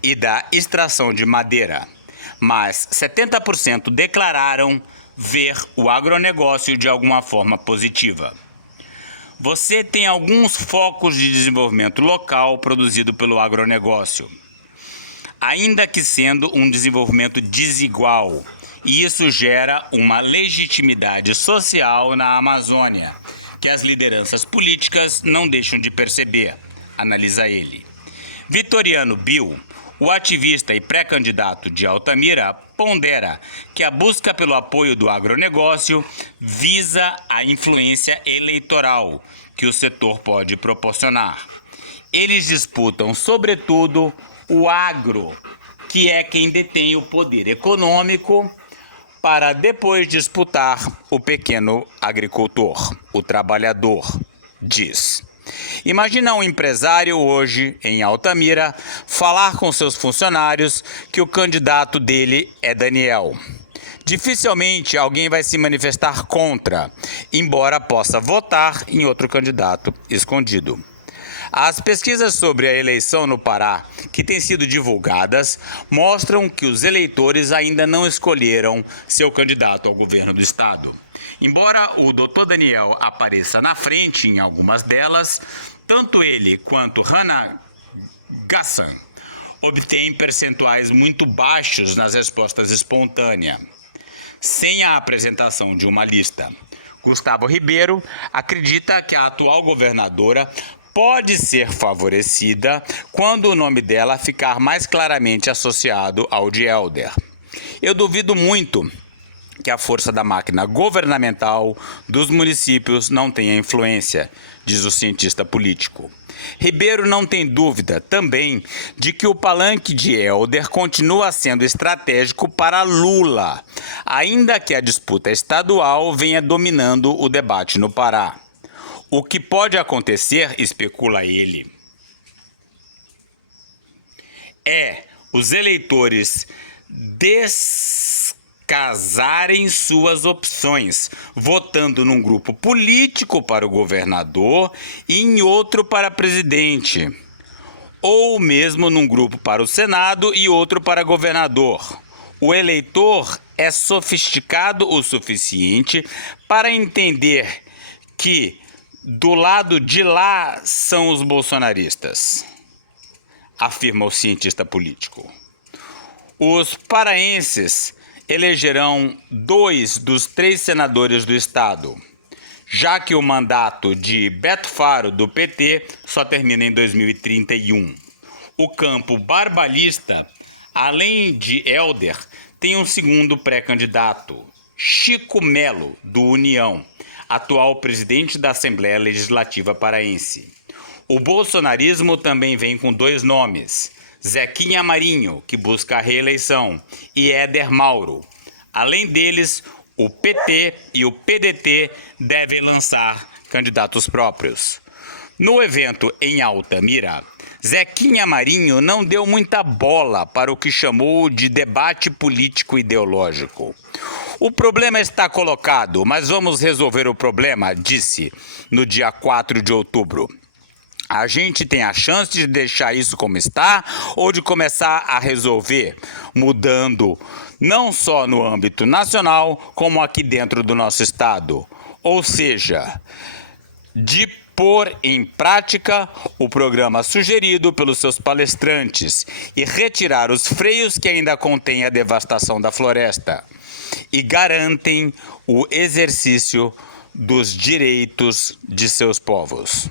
e da extração de madeira, mas 70% declararam ver o agronegócio de alguma forma positiva. Você tem alguns focos de desenvolvimento local produzido pelo agronegócio, ainda que sendo um desenvolvimento desigual, e isso gera uma legitimidade social na Amazônia, que as lideranças políticas não deixam de perceber, analisa ele. Vitoriano Bill, o ativista e pré-candidato de Altamira, pondera que a busca pelo apoio do agronegócio visa a influência eleitoral que o setor pode proporcionar. Eles disputam, sobretudo, o agro, que é quem detém o poder econômico, para depois disputar o pequeno agricultor, o trabalhador, diz. Imagina um empresário hoje em Altamira falar com seus funcionários que o candidato dele é Daniel. Dificilmente alguém vai se manifestar contra, embora possa votar em outro candidato escondido. As pesquisas sobre a eleição no Pará, que têm sido divulgadas, mostram que os eleitores ainda não escolheram seu candidato ao governo do estado. Embora o Dr. Daniel apareça na frente em algumas delas, tanto ele quanto Hannah Gassan obtêm percentuais muito baixos nas respostas espontâneas, sem a apresentação de uma lista. Gustavo Ribeiro acredita que a atual governadora pode ser favorecida quando o nome dela ficar mais claramente associado ao de Helder. Eu duvido muito que a força da máquina governamental dos municípios não tenha influência, diz o cientista político. Ribeiro não tem dúvida também de que o palanque de Helder continua sendo estratégico para Lula, ainda que a disputa estadual venha dominando o debate no Pará. O que pode acontecer, especula ele, é os eleitores descasarem suas opções, votando num grupo político para o governador e em outro para presidente, ou mesmo num grupo para o Senado e outro para governador. O eleitor é sofisticado o suficiente para entender que do lado de lá são os bolsonaristas, afirma o cientista político. Os paraenses elegerão 2 dos 3 senadores do estado, já que o mandato de Beto Faro, do PT, só termina em 2031. O campo barbalhista, além de Helder, tem um segundo pré-candidato, Chico Melo, do União, atual presidente da Assembleia Legislativa Paraense. O bolsonarismo também vem com 2 nomes, Zequinha Marinho, que busca a reeleição, e Éder Mauro. Além deles, o PT e o PDT devem lançar candidatos próprios. No evento em Altamira, Zequinha Marinho não deu muita bola para o que chamou de debate político ideológico. O problema está colocado, mas vamos resolver o problema, disse no dia 4 de outubro. A gente tem a chance de deixar isso como está ou de começar a resolver, mudando não só no âmbito nacional, como aqui dentro do nosso estado. Ou seja, de pôr em prática o programa sugerido pelos seus palestrantes e retirar os freios que ainda contêm a devastação da floresta e garantem o exercício dos direitos de seus povos.